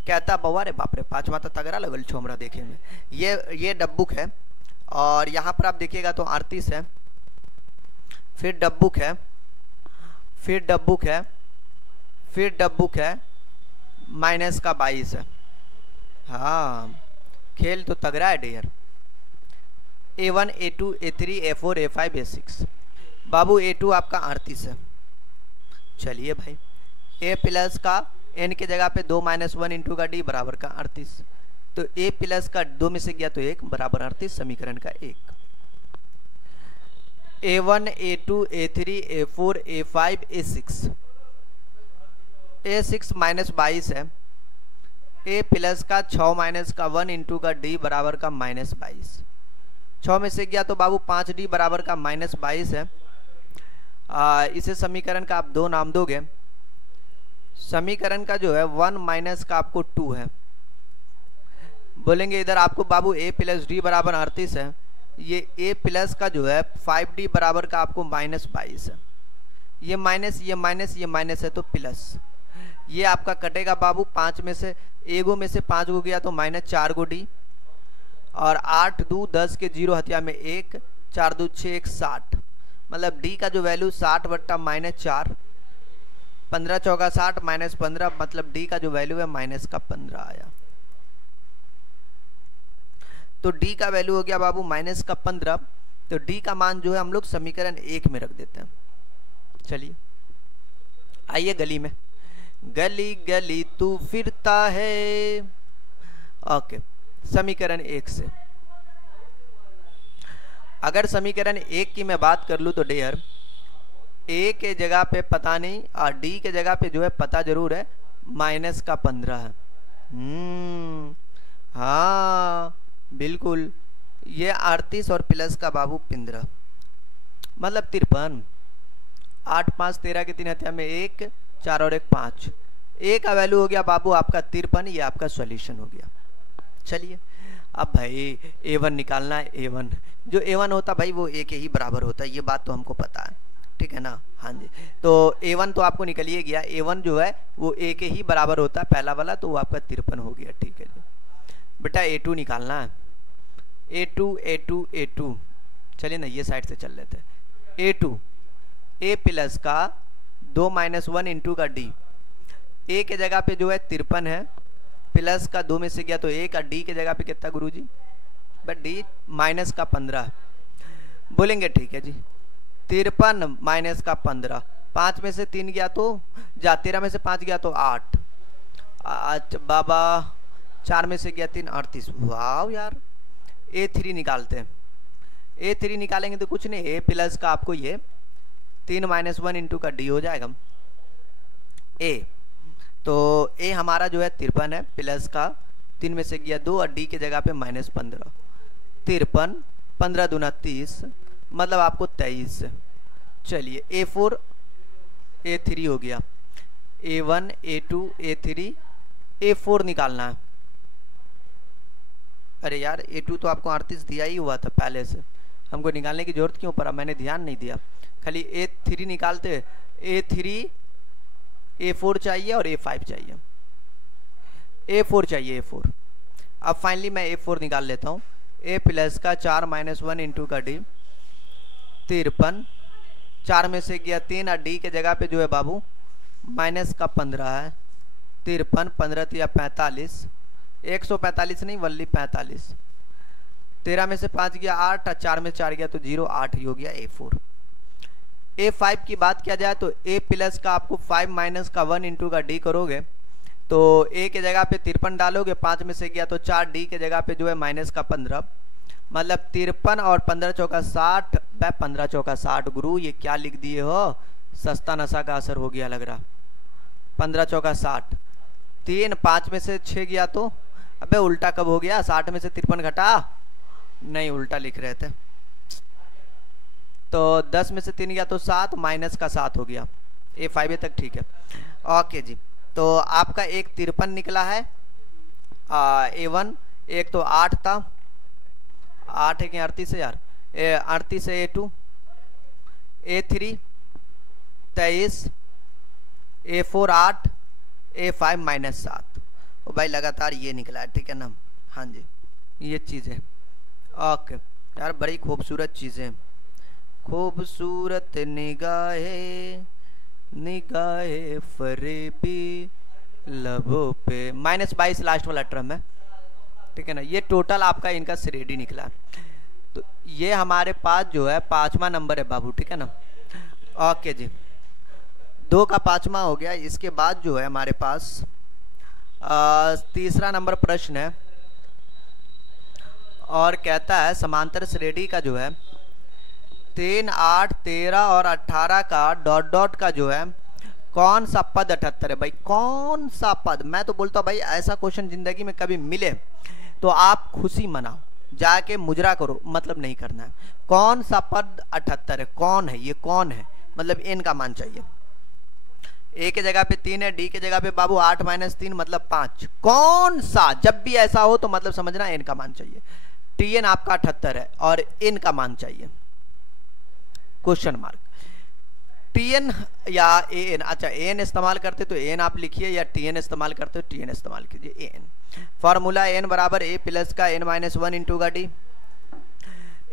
कहता बउआ रे बाप रे, पांचवा तो तगड़ा लगल छोमरा देखे में। ये डब्बुक है, और यहाँ पर आप देखिएगा तो 38 है, फिर डब्बुक है, फिर डब्बुक है, फिर डब्बुक है, माइनस का 22 है। हाँ, खेल तो तगड़ा है dare. A1 A2 A3 A4 A5 A6 बाबू। A2 आपका 38 है। चलिए भाई, A प्लस का n के जगह पे 2 - 1 इंटू का d बराबर का 38, तो A प्लस का 2 में से गया तो 1 बराबर 38, समीकरण का 1। A1 A2 A3 A4 A5 A6 A6 -22 है। A प्लस का 6 माइनस का 1 इंटू का d बराबर का -22, 6 में से गया तो बाबू 5d बराबर का -22 है। इसे समीकरण का आप 2 नाम दोगे, समीकरण का जो है 1 माइनस का आपको 2 है। बोलेंगे इधर आपको बाबू A प्लस डी बराबर 38 है, ये A प्लस का जो है 5d बराबर का आपको -22 है। ये माइनस, ये माइनस, ये माइनस है तो प्लस। ये आपका कटेगा बाबू 5 में से, एगो में से 5 गो गया तो -4 गो d, और 8 2 10 के 0 हथिया में 1, 4 2 6 1 60, मतलब d का जो वैल्यू 60 बट्टा -4, 15 चौका 60 -15, मतलब d का जो वैल्यू है माइनस का 15 आया। तो d का वैल्यू हो गया बाबू माइनस का 15, तो d का मान जो है हम लोग समीकरण 1 में रख देते हैं। चलिए आइए गली में, गली गली तू फिरता है। ओके, समीकरण 1 से अगर समीकरण 1 की मैं बात कर लूं तो डेयर A के जगह पे पता नहीं और D के जगह पे जो है पता जरूर है, माइनस का 15 है। हाँ बिल्कुल, ये 38 और प्लस का बाबू 15 मतलब 53, 8 5 13 के 3 हथिया में 1, 4 और 1 5, A का वैल्यू हो गया बाबू आपका 53, ये आपका सॉल्यूशन हो गया। चलिए अब भाई A1 निकालना है। A1 जो A1 होता भाई वो A के ही बराबर होता है, ये बात तो हमको पता है, ठीक है ना। हाँ जी, तो A1 तो आपको निकल ही गया, A1 जो है वो A के ही बराबर होता है पहला वाला, तो वो आपका 53 हो गया। ठीक है जी बेटा, A2 निकालना है। A2 A2 A2 चलिए ना ये साइड से चल लेते हैं। A2 A प्लस का 2 - 1 इंटू का d, A के जगह पे जो है 53 है, प्लस का 2 में से गया तो 1, डी के जगह पे कितना गुरुजी, बट डी माइनस का 15 बोलेंगे, ठीक है जी। 53 माइनस का 15, 5 में से 3 गया तो जा, 13 में से 5 गया तो 8, बाबा 4 में से गया 3, 38। वाह यार, A3 निकालते हैं। A3 निकालेंगे तो कुछ नहीं, A प्लस का आपको ये 3 - 1 इंटू का d हो जाएगा A, तो A हमारा जो है 53 है, प्लस का 3 में से गया 2 और d के जगह पे -15, 53, 15 दूना 30, मतलब आपको 23। चलिए A4 A3 हो गया, A1 A2 A3 A4 निकालना है। अरे यार A2 तो आपको 38 दिया ही हुआ था पहले से, हमको निकालने की जरूरत क्यों पड़ा, मैंने ध्यान नहीं दिया। खाली A3 निकालते, A3 A4 चाहिए और A5 चाहिए, A4 चाहिए A4। अब फाइनली मैं A4 निकाल लेता हूँ। A प्लस का 4 - 1 इंटू का d, 53, 4 में से गया 3 और d के जगह पे जो है बाबू माइनस का 15 है, 53, 15 या 45, 145 नहीं वल्ली 45, 13 में से 5 गया 8 और 4 में 4 गया तो 0, 8 ही हो गया A4। A5 की बात किया जाए तो A प्लस का आपको 5 माइनस का 1 इंटू का d करोगे तो A के जगह पे 53 डालोगे, 5 में से गया तो 4, d के जगह पे जो है माइनस का 15, मतलब 53 और 15 चौका 60, 15 चौका 60। गुरु ये क्या लिख दिए हो, सस्ता नशा का असर हो गया लग रहा। 15 चौका 60, 3, 5 में से 6 गया तो अबे उल्टा कब हो गया, 60 में से 53 घटा, नहीं उल्टा लिख रहे थे, तो 10 में से 3 गया तो 7, माइनस का 7 हो गया। A5 तक ठीक है। ओके जी, तो आपका एक 53 निकला है A1, एक तो 8 था, 8 है कि 38 है यार, 38 है A2, A3 23, A4 8, A5 -7, ओ भाई लगातार ये निकला है, ठीक है ना। हाँ जी, ये चीज़ें ओके यार, बड़ी खूबसूरत चीज़ें, खूबसूरत निगाहें निगाहे फरेबी लबों पे। -22 लास्ट वाला टर्म है, ठीक है ना। ये टोटल आपका इनका श्रेणी निकला। तो ये हमारे पास जो है 5वां नंबर है बाबू, ठीक है ना। ओके जी, 2 का 5वां हो गया। इसके बाद जो है हमारे पास तीसरा नंबर प्रश्न है और कहता है समांतर श्रेणी का जो है 3, 8, 13 और 18 का डॉट डॉट का जो है कौन सा पद 78 है। भाई कौन सा पद, मैं तो बोलता हूँ भाई ऐसा क्वेश्चन जिंदगी में कभी मिले तो आप खुशी मनाओ, जाके मुजरा करो, मतलब नहीं करना है। कौन सा पद 78 है, कौन है ये, कौन है, मतलब एन का मान चाहिए। ए के जगह पे 3 है, डी के जगह पे बाबू 8 - 3 मतलब 5। कौन सा, जब भी ऐसा हो तो मतलब समझना एन का मान चाहिए। टीएन आपका 78 है और एन का मान चाहिए, क्वेश्चन मार्क। टीएन या एन, अच्छा एन इस्तेमाल करते तो एन आप लिखिए, या टीएन इस्तेमाल करते तो टीएन इस्तेमाल कीजिए। एन फॉर्मूला एन बराबर ए प्लस का n - 1 इंटू का डी।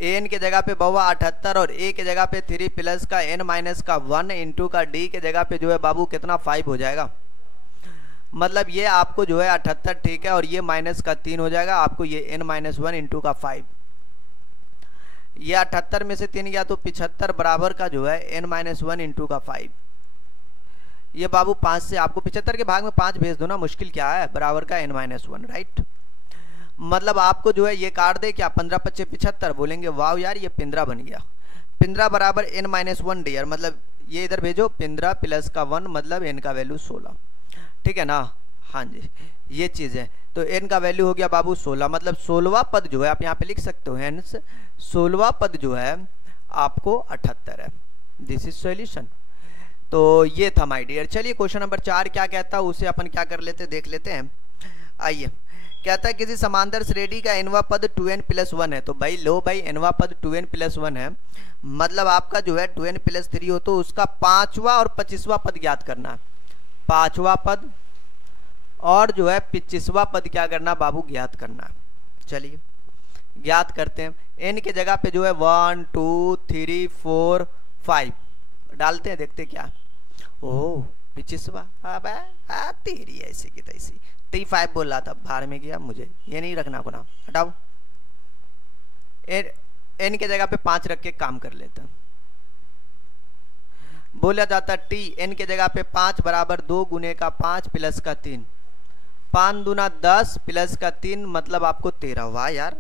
एन के जगह पे बाबू 78 और ए के जगह पे 3 प्लस का n - 1 इंटू का डी के जगह पे जो है बाबू कितना 5 हो जाएगा। मतलब ये आपको जो है 78 ठीक है, और ये माइनस का 3 हो जाएगा, आपको ये n - 1 इंटू का 5। ये 78 में से 3 गया तो 75 बराबर का जो है n - 1 इंटू का 5। ये बाबू 5 से आपको 75 के भाग में 5 भेज दो ना, मुश्किल क्या है, बराबर का n - 1, राइट। मतलब आपको जो है ये काट दे क्या, 15 × 5 = 75, बोलेंगे वाह यार ये पिंद्रा बन गया। पिंद्रा बराबर n - 1 डियर, मतलब ये इधर भेजो, पिंद्रा प्लस का 1 मतलब n का वैल्यू 16, ठीक है ना। हाँ जी, ये चीज़ है। तो n का वैल्यू हो गया बाबू 16, मतलब 16वां पद जो है आप यहाँ पे लिख सकते हो, हेंस 16वां पद जो है आपको 78 है। This is solution. तो ये था माय डियर। चलिए क्वेश्चन नंबर 4 क्या कहता है उसे अपन क्या कर लेते, देख लेते हैं। आइए, कहता है किसी समांतर श्रेणी का nवां पद 2n + 1 है। तो भाई लो भाई nवां पद 2n + 1 है, मतलब आपका जो है 2n + 3 हो, तो उसका 5वां और 25वां पद ज्ञात करना है। 5वां पद और जो है 25वां पद क्या करना बाबू, ज्ञात करना है। चलिए ज्ञात करते हैं। n के जगह पे जो है 1 2 3 4 5 डालते हैं, देखते क्या। ओह 25वां, अबे तेरी ऐसी की तैसी, T5 बोल रहा था, बाहर में गया, मुझे ये नहीं रखना को ना, हटाओ। n के जगह पे 5 रख के काम कर लेते हैं। बोला जाता t n के जगह पे 5 बराबर 2 गुने का 5 प्लस का 3, 5 दूना 10 प्लस का 3 मतलब आपको 13। वाह यार,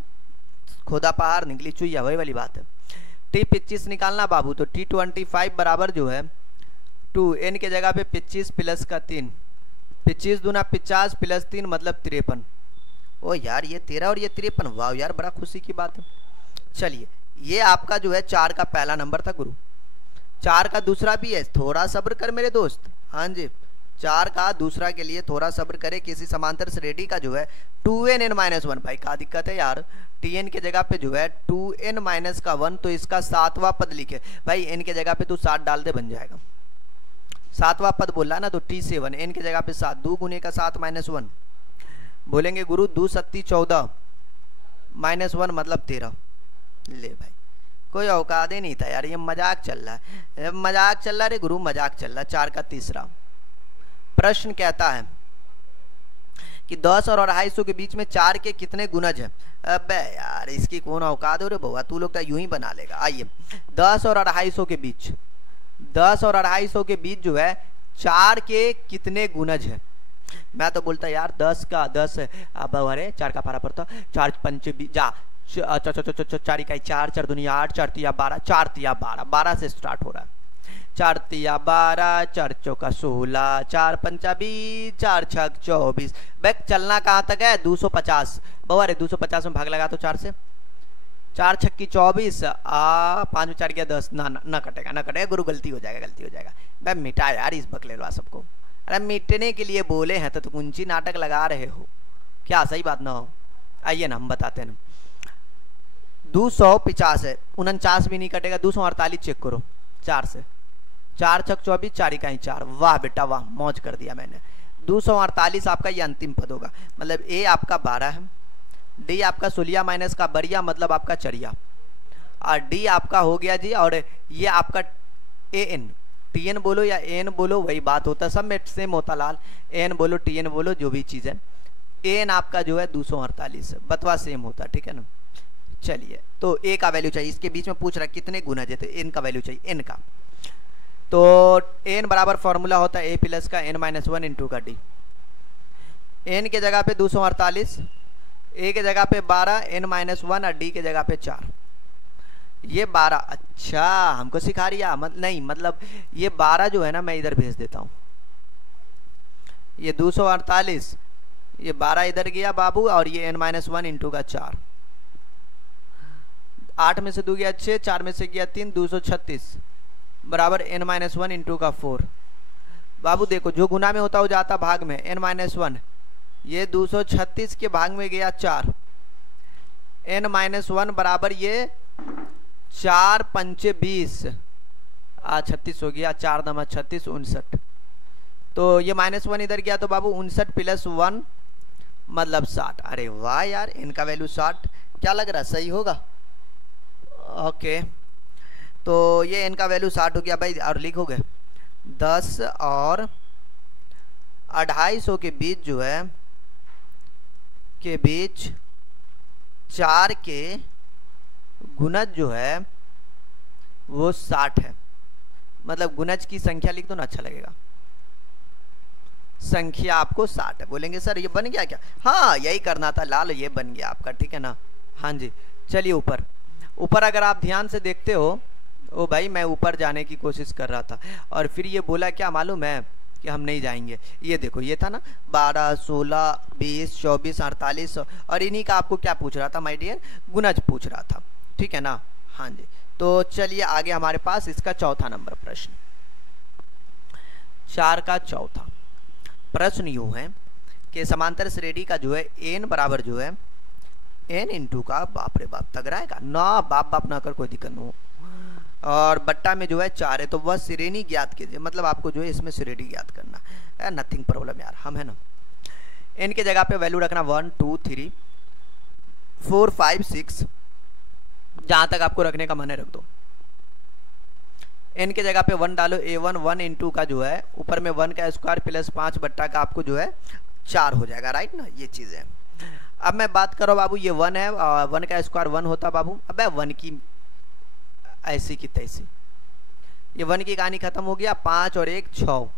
खोदा पहाड़ निकली चुईया, वही वाली बात है। T25 निकालना बाबू, तो T25 बराबर जो है 2 n के जगह पे 25 प्लस का 3, 25 दूना 50 प्लस 3 मतलब 53। ओ यार ये 13 और ये 53, वाह यार बड़ा खुशी की बात है। चलिए ये आपका जो है 4 का पहला नंबर था गुरु। 4 का दूसरा भी है, थोड़ा सब्र कर मेरे दोस्त। हाँ जी, 4 का दूसरा के लिए थोड़ा सब्र करे। किसी समांतर श्रेणी का जो है 2n n - 1, भाई क्या दिक्कत है यार, tn के जगह पे जो है 2n - 1, तो इसका 7वां पद लिखे। भाई n के जगह पे तू 7 डाल दे, बन जाएगा। 7वां पद बोला ना, तो T7 n के जगह पे 7, 2 गुने का 7 - 1, बोलेंगे गुरु 2 सत्ती 14 -1 मतलब 13। ले भाई कोई औकात ही नहीं था यार, ये मजाक चल रहा है, मजाक चल रहा है रे गुरु, मजाक चल रहा है। 4 का तीसरा प्रश्न कहता है कि 10 और 250 के बीच में 4 के कितने गुणज हैं। अबे यार इसकी कौन औकात हो रे बउआ, तू लोग तो यूं ही बना लेगा। आइए 10 और 250 के बीच, 10 और 250 के बीच जो है 4 के कितने गुणज है। मैं तो बोलता यार 10 का 10 अब अरे 4 का पारा पड़ता, 4 पंच जा 4 इकाई 4, 4 दुनिया 8, 4 तिया 12, 4 तिया 12, 12 से स्टार्ट हो रहा है। 4 तिया 12, 4 चौका 16, 4 पंचा 20, 4 छक 24। बैक चलना कहाँ तक है, 250। बउआ रे 250 में भाग लगा तो 4 से, 4 छक्की 24, 5 में 4 गया 10, ना कटेगा, ना कटेगा गुरु, गलती हो जाएगा, गलती हो जाएगा। भाई मिटा यार इस बकलेलवा सबको, अरे मिटने के लिए बोले हैं तो कुंची नाटक लगा रहे हो क्या, सही बात ना हो। आइए ना हम बताते हैं। 250 है, 49 भी नहीं कटेगा, 248 चेक करो 4 से, 4 छक 24, 4 इकाई 4। वाह बेटा वाह, मौज कर दिया मैंने। 248 आपका ये अंतिम पद होगा। मतलब ए आपका 12 है, डी आपका सुलिया माइनस का बरिया मतलब आपका चरिया, और डी आपका हो गया जी, और ये आपका ए एन, टी एन बोलो या एन बोलो वही बात होता है, सब में सेम होता लाल, एन बोलो टी एन बोलो जो भी चीज़ है, एन आपका जो है 248 बतवा सेम होता है, ठीक है ना। चलिए तो ए का वैल्यू चाहिए, इसके बीच में पूछ रहा कितने गुना है, तो एन का वैल्यू चाहिए, एन का। तो एन बराबर फॉर्मूला होता है ए प्लस का एन माइनस 1 इंटू का डी। एन के जगह पे 248, ए के जगह पे 12, एन माइनस 1 और डी के जगह पे 4। ये 12, अच्छा हमको सिखा रही है नहीं, मतलब ये 12 जो है ना मैं इधर भेज देता हूँ, ये 248, ये 12 इधर गया बाबू, और ये एन माइनस 1 इंटू का 4, 8 में से 2 गया 6, 4 में से गया 3, 236 बराबर एन माइनस 1 इंटू का 4। बाबू देखो जो गुना में होता हो जाता भाग में, एन माइनस 1, ये 236 के भाग में गया 4, एन माइनस 1 बराबर ये 4 पंचे 20, 36 हो गया, 4 दमा 36, 59। तो ये माइनस 1 इधर गया तो बाबू 59 प्लस 1 मतलब 60। अरे वाह यार, इनका वैल्यू 60, क्या लग रहा है सही होगा? ओके, तो ये इनका वैल्यू 60 हो गया भाई, और लिखोगे 10 और 250 के बीच जो है, के बीच 4 के गुणज जो है वो 60 है, मतलब गुणज की संख्या लिख दो ना, अच्छा लगेगा। संख्या आपको 60 है। बोलेंगे सर ये बन गया क्या? हाँ यही करना था लाल, ये बन गया आपका, ठीक है ना। हाँ जी, चलिए ऊपर ऊपर अगर आप ध्यान से देखते हो, ओ भाई मैं ऊपर जाने की कोशिश कर रहा था और फिर ये बोला क्या मालूम है कि हम नहीं जाएंगे। ये देखो ये था ना 12, 16, 20, 24, 48, और इन्हीं का आपको क्या पूछ रहा था माय डियर? गुणज पूछ रहा था, ठीक है ना। हाँ जी, तो चलिए आगे हमारे पास इसका चौथा नंबर प्रश्न, 4 का चौथा प्रश्न यूं है कि समांतर श्रेणी का जो है एन बराबर जो है एन इंटू का, बाप रे बाप तगड़ाएगा ना, बाप ना कर कोई दिक्कत नहीं हो, और बट्टा में जो है 4 है, तो वह श्रेणी ज्ञात कीजिए। मतलब आपको जो है इसमें श्रेणी ज्ञात करना है, नथिंग प्रॉब्लम यार, हम है ना। एन के जगह पे वैल्यू रखना 1, 2, 3, 4, 5, 6, जहां तक आपको रखने का मन है रख दो। एन के जगह पे 1 डालो, A1 1 इंटू का जो है ऊपर में 1 का स्क्वायर प्लस 5 बट्टा का आपको जो है 4 हो जाएगा, राइट ना। ये चीज़ है। अब मैं बात करो बाबू, ये 1 है, 1 का स्क्वायर 1 होता बाबू। अब 1 की ऐसी की तैसी, ये 1 की कहानी खत्म हो गया। 5 और 1 6,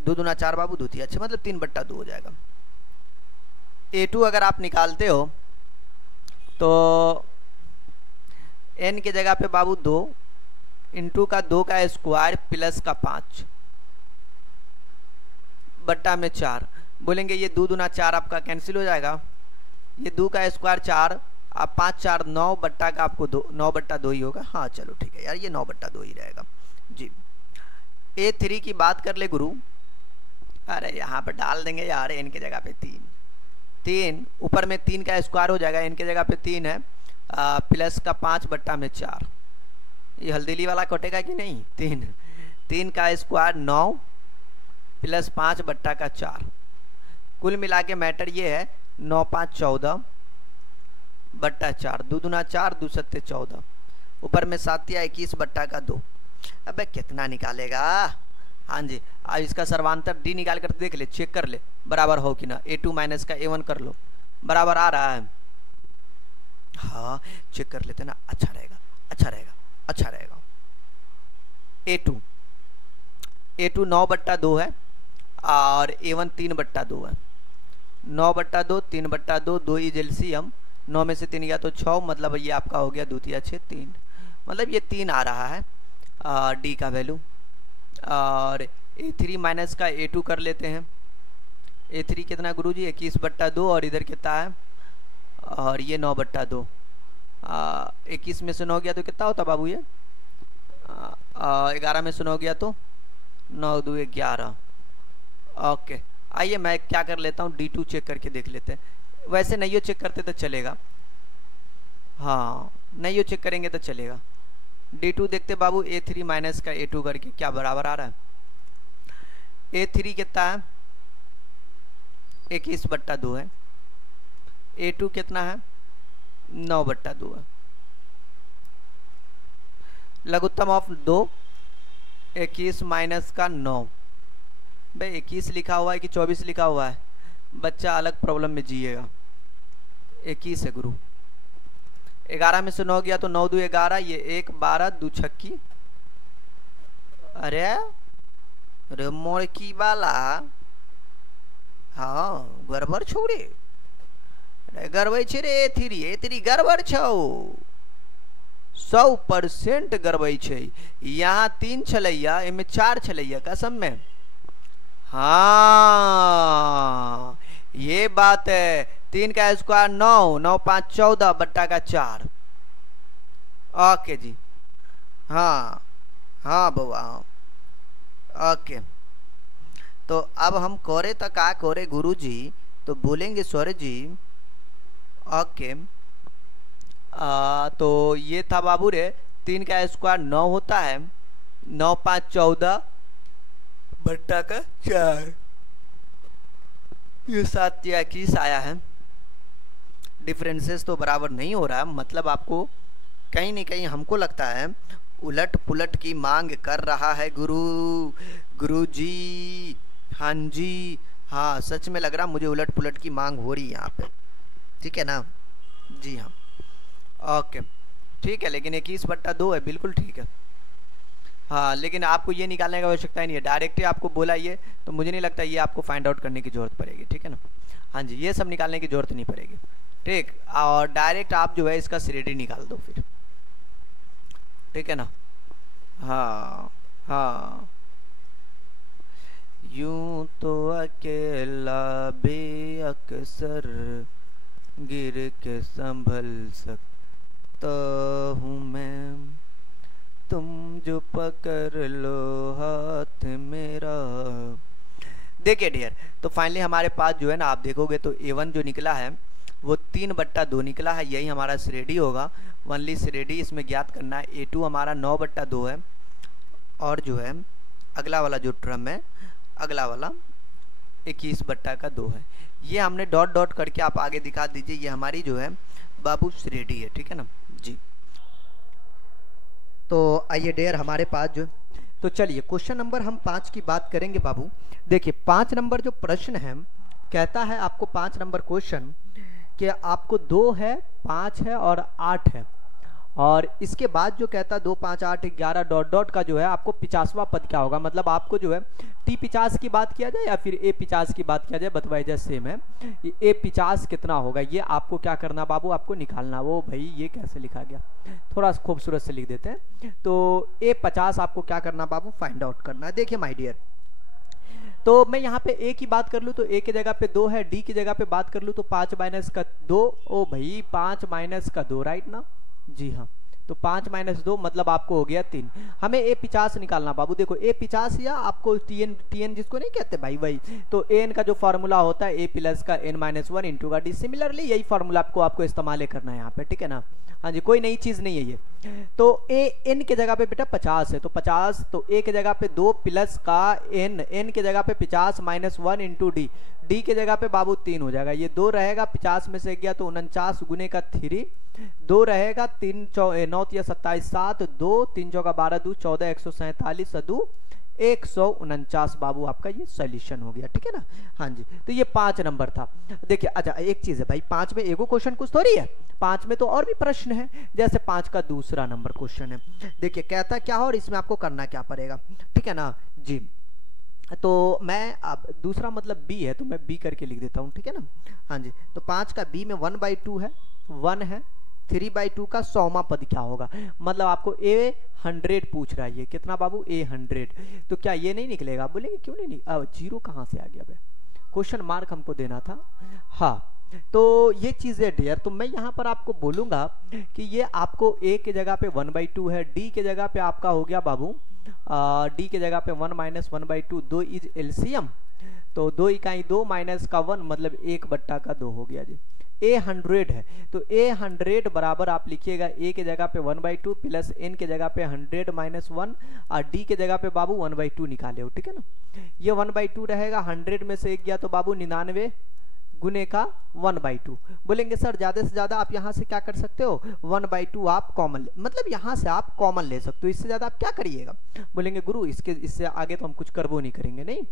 2 दूना 4 बाबू, 2 अच्छा मतलब 3/2 हो जाएगा। A2 अगर आप निकालते हो तो n के जगह पे बाबू 2 इंटू का 2 का स्क्वायर प्लस का 5 बट्टा में 4। बोलेंगे ये 2 दूना 4 आपका कैंसिल हो जाएगा, ये 2 का स्क्वायर 4, आप 5 4 9 बट्टा का आपको 9/2 ही होगा। हाँ चलो ठीक है यार, ये 9/2 ही रहेगा जी। A3 की बात कर ले गुरु, अरे यहाँ पर डाल देंगे यार n के जगह पे 3 ऊपर में 3 का स्क्वायर हो जाएगा, n के जगह पे 3 है प्लस का 5 बट्टा में 4। ये हल्दीली वाला कटेगा कि नहीं? 3 का स्क्वायर 9 प्लस 5 बट्टा का 4, कुल मिला के मैटर ये है 9 5 14 बट्टा 4, 2 दूना 4, 2 सत्ते 14, ऊपर में 7 या 21 बट्टा का 2। अबे कितना निकालेगा? हाँ जी, अब इसका सर्वांतर डी निकाल कर देख ले, चेक कर ले बराबर हो कि ना। A2 माइनस का A1 कर लो, बराबर आ रहा है। हाँ चेक कर लेते ना, अच्छा रहेगा अच्छा रहेगा अच्छा रहेगा। A2 9/2 है और A1 3/2 है। 9/2 3/2, 2 इज एलसीएम, 9 में से 3 गया तो 6, मतलब ये आपका हो गया 2 3 6 3, मतलब ये 3 आ रहा है डी का वैल्यू। और A3 माइनस का A2 कर लेते हैं। A3 कितना गुरुजी? 21/2, और इधर कितना है? और ये 9/2, 21 में से 9 गया तो कितना होता बाबू? ये 11 में से 9 गया तो 9 2 11। ओके, आइए मैं क्या कर लेता हूँ, D2 चेक करके देख लेते हैं। वैसे नहीं चेक करते तो चलेगा, हाँ नहीं चेक करेंगे तो चलेगा। D2 देखते बाबू, A3 माइनस का A2 करके क्या बराबर आ रहा है? A3 कितना है? 21/2 है। A2 कितना है? 9/2 है। लघुत्तम ऑफ 2, 21 माइनस का 9। भाई 21 लिखा हुआ है कि 24 लिखा हुआ है? बच्चा अलग प्रॉब्लम में जिएगा। 21 है गुरु। 11 में से 9 गया तो 9 2 11, ये 1 12 2 छक्की। अरे मोड़की वाला, हाँ गड़बड़ छौ रे, गड़बड़ छे रे। एतरी गड़बड़ छौ, 100% गड़बड़ छे। यहाँ 3 छलैया, इनमें 4 छलैया कसम में। हाँ ये बात है। 3 का स्क्वायर 9, 9 5 14 बट्टा का 4। ओके जी, हाँ हाँ बउआ, ओके। तो अब हम कोरे तो का कोरे गुरु जी, तो बोलेंगे सर जी। ओके तो ये था बाबू रे, 3 का स्क्वायर 9 होता है, 9 5 14 बट्टा का 4। ये 7 या 21 आया है। डिफरेंसेस तो बराबर नहीं हो रहा है, मतलब आपको कहीं न कहीं हमको लगता है उलट पुलट की मांग कर रहा है गुरु जी। हाँ जी, हाँ सच में लग रहा मुझे उलट पुलट की मांग हो रही है यहाँ पे, ठीक है ना जी। हाँ ओके ठीक है, लेकिन 21/2 है, बिल्कुल ठीक है। हाँ लेकिन आपको ये निकालने की आवश्यकता ही नहीं है, डायरेक्ट ही आपको बोला ये, तो मुझे नहीं लगता ये आपको फाइंड आउट करने की जरूरत पड़ेगी, ठीक है ना। हाँ जी, ये सब निकालने की जरूरत नहीं पड़ेगी, ठीक। और डायरेक्ट आप जो है इसका श्रेणी निकाल दो फिर, ठीक है ना। हाँ हाँ, यूं तो अकेला बेअक्सर गिर के संभल सकता हूँ मैं, तुम जो पकड़ लो हाथ मेरा। देखिए डियर, तो फाइनली हमारे पास जो है ना, आप देखोगे तो A1 जो निकला है वो 3/2 निकला है, यही हमारा श्रेणी होगा। वनली श्रेणी इसमें ज्ञात करना है। A2 हमारा 9/2 है, और जो है अगला वाला जो टर्म है, अगला वाला 21/2 है। ये हमने डॉट डॉट करके आप आगे दिखा दीजिए, ये हमारी जो है बाबू श्रेणी है, ठीक है ना जी। तो आइए डियर हमारे पास जो, तो चलिए क्वेश्चन नंबर हम 5 की बात करेंगे बाबू। देखिए 5 नंबर जो प्रश्न है, कहता है आपको 5 नंबर क्वेश्चन कि आपको 2 है, 5 है और 8 है, और इसके बाद जो कहता है 2 5 8 11 डॉट डॉट का जो है आपको 50वां पद क्या होगा। मतलब आपको जो है T50 की बात किया जाए या फिर A50 की बात किया जाए, बतवाई जाए सेम है। A50 कितना होगा ये आपको क्या करना बाबू, आपको निकालना। वो भाई ये कैसे लिखा गया, थोड़ा खूबसूरत से लिख देते हैं। तो A50 आपको क्या करना बाबू, फाइंड आउट करना है। देखिए माय डियर, तो मैं यहाँ पे A की बात कर लूँ तो A की जगह पे 2 है, D की जगह पे बात कर लूँ तो 5 माइनस का 2। ओ भाई 5 माइनस का 2, राइट ना जी। हाँ तो 5 माइनस 2 मतलब आपको हो गया 3। हमें A50 निकालना बाबू। देखो A50 या आपको TN जिसको नहीं कहते भाई वही, तो AN का जो फार्मूला होता है A प्लस का N-1 इंटू का D, सिमिलरली यही फार्मूला आपको इस्तेमाल करना है यहाँ पे, ठीक है ना। हाँ जी, कोई नई चीज नहीं है ये। तो AN के जगह पे बेटा 50 है, तो 50, तो A के जगह पे 2 प्लस का N के जगह पे 50 माइनस 1 इंटू D के जगह पे बाबू 3 हो जाएगा। ये 2 रहेगा, 50 में से गया तो 49 गुने का 3, 2 रहेगा, 3 9 या 27 7, 2 3 चौका 12 2 14 147 सदू 149 बाबू आपका ये सॉल्यूशन हो गया, ठीक है ना। हाँ जी, तो ये 5 नंबर था। देखिए अच्छा एक चीज है भाई, 5 में एगो क्वेश्चन कुछ थोड़ी है, 5 में तो और भी प्रश्न है। जैसे 5 का दूसरा नंबर क्वेश्चन है, देखिए कहता क्या हो और इसमें आपको करना क्या पड़ेगा, ठीक है ना जी। तो मैं अब दूसरा मतलब B है तो मैं B करके लिख देता हूँ, ठीक है ना। हाँ जी, तो 5 का B में 1/2 है, 1 है, 3/2 का 100वां पद क्या होगा। मतलब आपको A100 पूछ रहा है, ये कितना बाबू A100, तो क्या ये नहीं निकलेगा। बोलेंगे क्यों नहीं, जीरो कहाँ से आ गया भाई, क्वेश्चन मार्क हमको देना था। हाँ तो ये चीज है डियर, तो मैं यहाँ पर आपको बोलूंगा कि ये आपको A के जगह पे 1/2 है, D के जगह पे आपका हो गया बाबू D के जगह पे 1 माइनस 1/2, 2 इज एलसीएम, तो 2 इकाई 2 माइनस का 1 मतलब 1/2 हो गया जी। A100 है, तो A100 बराबर आप लिखिएगा A के जगह पे 1/2 प्लस N के जगह पे 100 माइनस 1 और D के जगह पे बाबू 1/2 निकाले हो, ठीक है ना। ये 1/2 रहेगा, 100 में से 1 गया तो बाबू 99 गुने का 1/2। बोलेंगे सर ज़्यादा से ज़्यादा आप यहाँ से क्या कर सकते हो, 1/2 आप कॉमन, मतलब यहाँ से आप कॉमन ले सकते हो, इससे ज़्यादा आप क्या करिएगा। बोलेंगे गुरु इससे आगे तो हम कुछ करबो नहीं करेंगे, नहीं,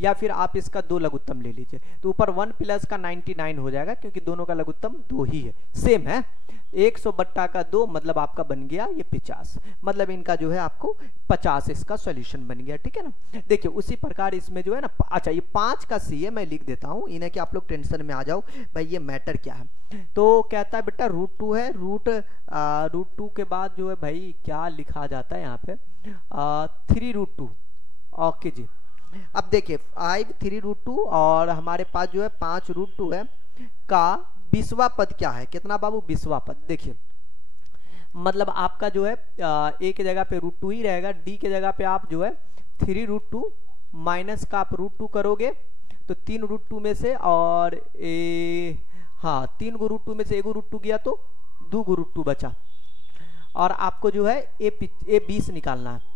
या फिर आप इसका 2 लघुत्तम ले लीजिए, तो ऊपर 1 प्लस का 99 हो जाएगा, क्योंकि दोनों का लघुत्तम 2 ही है, सेम है। 100 बट्टा का 2 मतलब आपका बन गया ये 50, मतलब इनका जो है आपको 50 इसका सॉल्यूशन बन गया, ठीक है ना। देखिए उसी प्रकार इसमें जो है ना, अच्छा ये 5 का सी है, मैं लिख देता हूँ इन्हें कि आप लोग टेंशन में आ जाओ भाई ये मैटर क्या है। तो कहता है बेटा √2 है, √2 के बाद जो है भाई क्या लिखा जाता है यहाँ पे 3√2। ओके जी, अब देखिए 5 3√2 और हमारे पास जो है 5√2 है का 20वां पद क्या है, कितना बाबू 20वां पद। देखिए मतलब आपका जो है ए के जगह पे √2 ही रहेगा, डी के जगह पे आप जो है 3√2 माइनस का आप √2 करोगे तो 3√2 में से, और हाँ 3 को √2 में से 1 √2 गया तो 2 √2 बचा, और आपको जो है ए 20 निकालना है।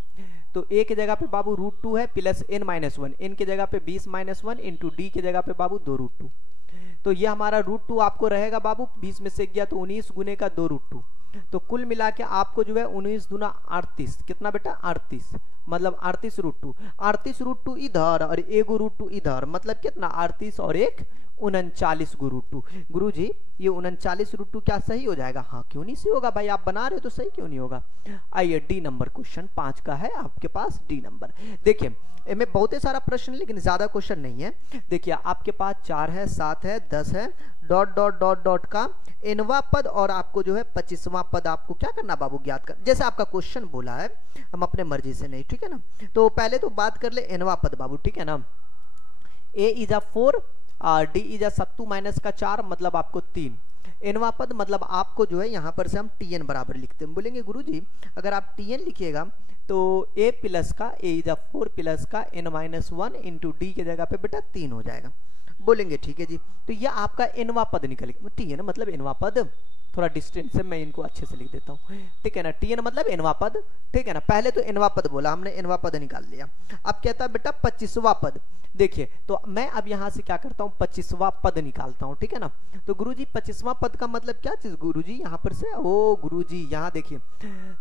तो ए के जगह पे बाबू √2 है प्लस n-1, n के जगह पे 20-1 इंटू डी के जगह पे बाबू 2 √2। तो ये हमारा √2 आपको रहेगा बाबू, 20 में से गया तो 19 गुने का 2 √2, तो कुल मिला के आपको जो है 19 दूना 38, कितना बेटा 38, मतलब 38 √2, 38 √2 इधर और 1 √2 इधर, मतलब कितना 38 और 1 39 √2। गुरु जी ये 39 √2 क्या सही हो जाएगा, हाँ क्यों नहीं सही होगा भाई, आप बना रहे हो तो सही क्यों नहीं होगा। आइए डी नंबर क्वेश्चन 5 का है आपके पास, डी नंबर। देखिए इनमें बहुत ही सारा प्रश्न लेकिन ज्यादा क्वेश्चन नहीं है। देखिए आपके पास 4 है, 7 है, 10 है, डॉट डॉट डॉट डॉट का nवां पद और आपको जो है 25वां पद आपको क्या करना बाबू, ज्ञात कर, जैसे आपका क्वेश्चन बोला है, हम अपने मर्जी से नहीं, ठीक है ना। तो पहले तो बात कर ले nवां पद बाबू, ठीक है ना। a is a 4, D is a sattu minus का 4, मतलब आपको 3, nवां पद मतलब आपको जो है यहाँ पर से हम tn बराबर लिखते हैं। बोलेंगे गुरुजी अगर आप tn लिखिएगा तो a प्लस का a इज अ 4 प्लस का n-1 इंटू डी के जगह पे बेटा 3 हो जाएगा। बोलेंगे ठीक है जी, तो यह आपका nवां पद निकलेगा, tn मतलब nवां पद, थोड़ा डिस्टेंस से मैं इनको अच्छे से लिख देता हूँ, ठीक है ना। tn मतलब nवां पद, ठीक है ना। पहले तो nवां पद बोला हमने, nवां पद निकाल लिया। अब कहता है बेटा 25वां पद। देखिए तो मैं अब यहाँ से क्या करता हूँ 25वां पद निकालता हूँ, ठीक है ना। तो गुरुजी 25वां पद का मतलब क्या चीज गुरुजी, यहाँ पर से ओ गुरुजी यहाँ देखिए,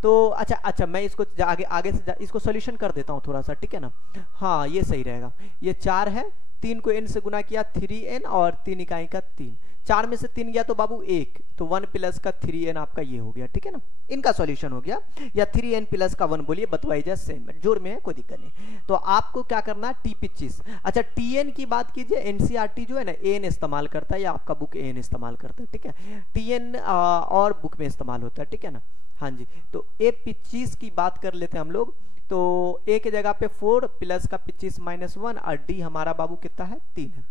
तो अच्छा मैं इसको आगे से इसको सोल्यूशन कर देता हूँ थोड़ा सा, ठीक है ना। हाँ ये सही रहेगा, ये 4 है, 3 को n से गुना किया 3n और 3 इकाई का 3, 4 में से 3 गया तो बाबू 1, तो 1 प्लस का 3n आपका ये हो गया, ठीक है ना। इनका सॉल्यूशन हो गया, या 3n प्लस का 1 बोलिए, बतवाई जाए सेम जोर में है, कोई दिक्कत नहीं। तो आपको क्या करना है T25। अच्छा tn की बात कीजिए, एनसीईआरटी जो है ना an इस्तेमाल करता है, या आपका बुक an इस्तेमाल करता है, ठीक है। tn और बुक में इस्तेमाल होता है, ठीक है ना। हाँ जी, तो A25 की बात कर लेते हैं हम लोग। तो a के जगह पे 4 प्लस का 25-1 और d हमारा बाबू कितना है 3 है,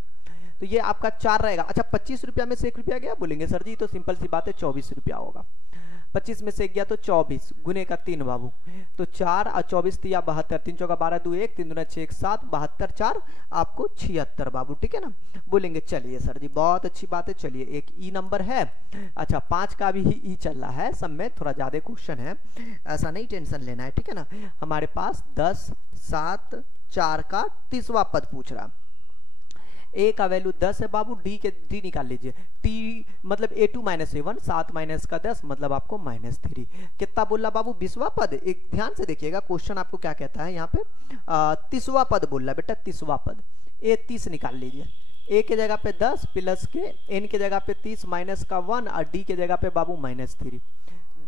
तो ये आपका 4 रहेगा। अच्छा 25 रुपया में से 1 रुपया गया, बोलेंगे सर जी तो सिंपल सी बात है 24 रुपया होगा, 25 में से गया तो 24 गुने का 3 बाबू, तो 4 और 24 3 72, 3 चौका 12 2 1 3 दूना 6 7 72 4 आपको 76 बाबू, ठीक है ना। बोलेंगे चलिए सर जी बहुत अच्छी बात है, चलिए एक ई नंबर है। अच्छा 5 का भी ई चल रहा है, सब में थोड़ा ज्यादा क्वेश्चन है, ऐसा नहीं टेंशन लेना है, ठीक है ना। हमारे पास 10 7 4 का 30वां पद पूछ रहा, a का वैल्यू 10 है बाबू, d निकाल लीजिए, t मतलब a2 माइनस a1, 7 माइनस का 10 मतलब आपको -3, कितना बोल रहा बाबू 20वां पद। एक ध्यान से देखिएगा क्वेश्चन आपको क्या कहता है यहाँ पे 30वां पद बोल रहा है बेटा, 30वां पद, a 30 निकाल लीजिए, a के जगह पे 10 प्लस के n के जगह पे 30 माइनस का 1 और d के जगह पे बाबू -3,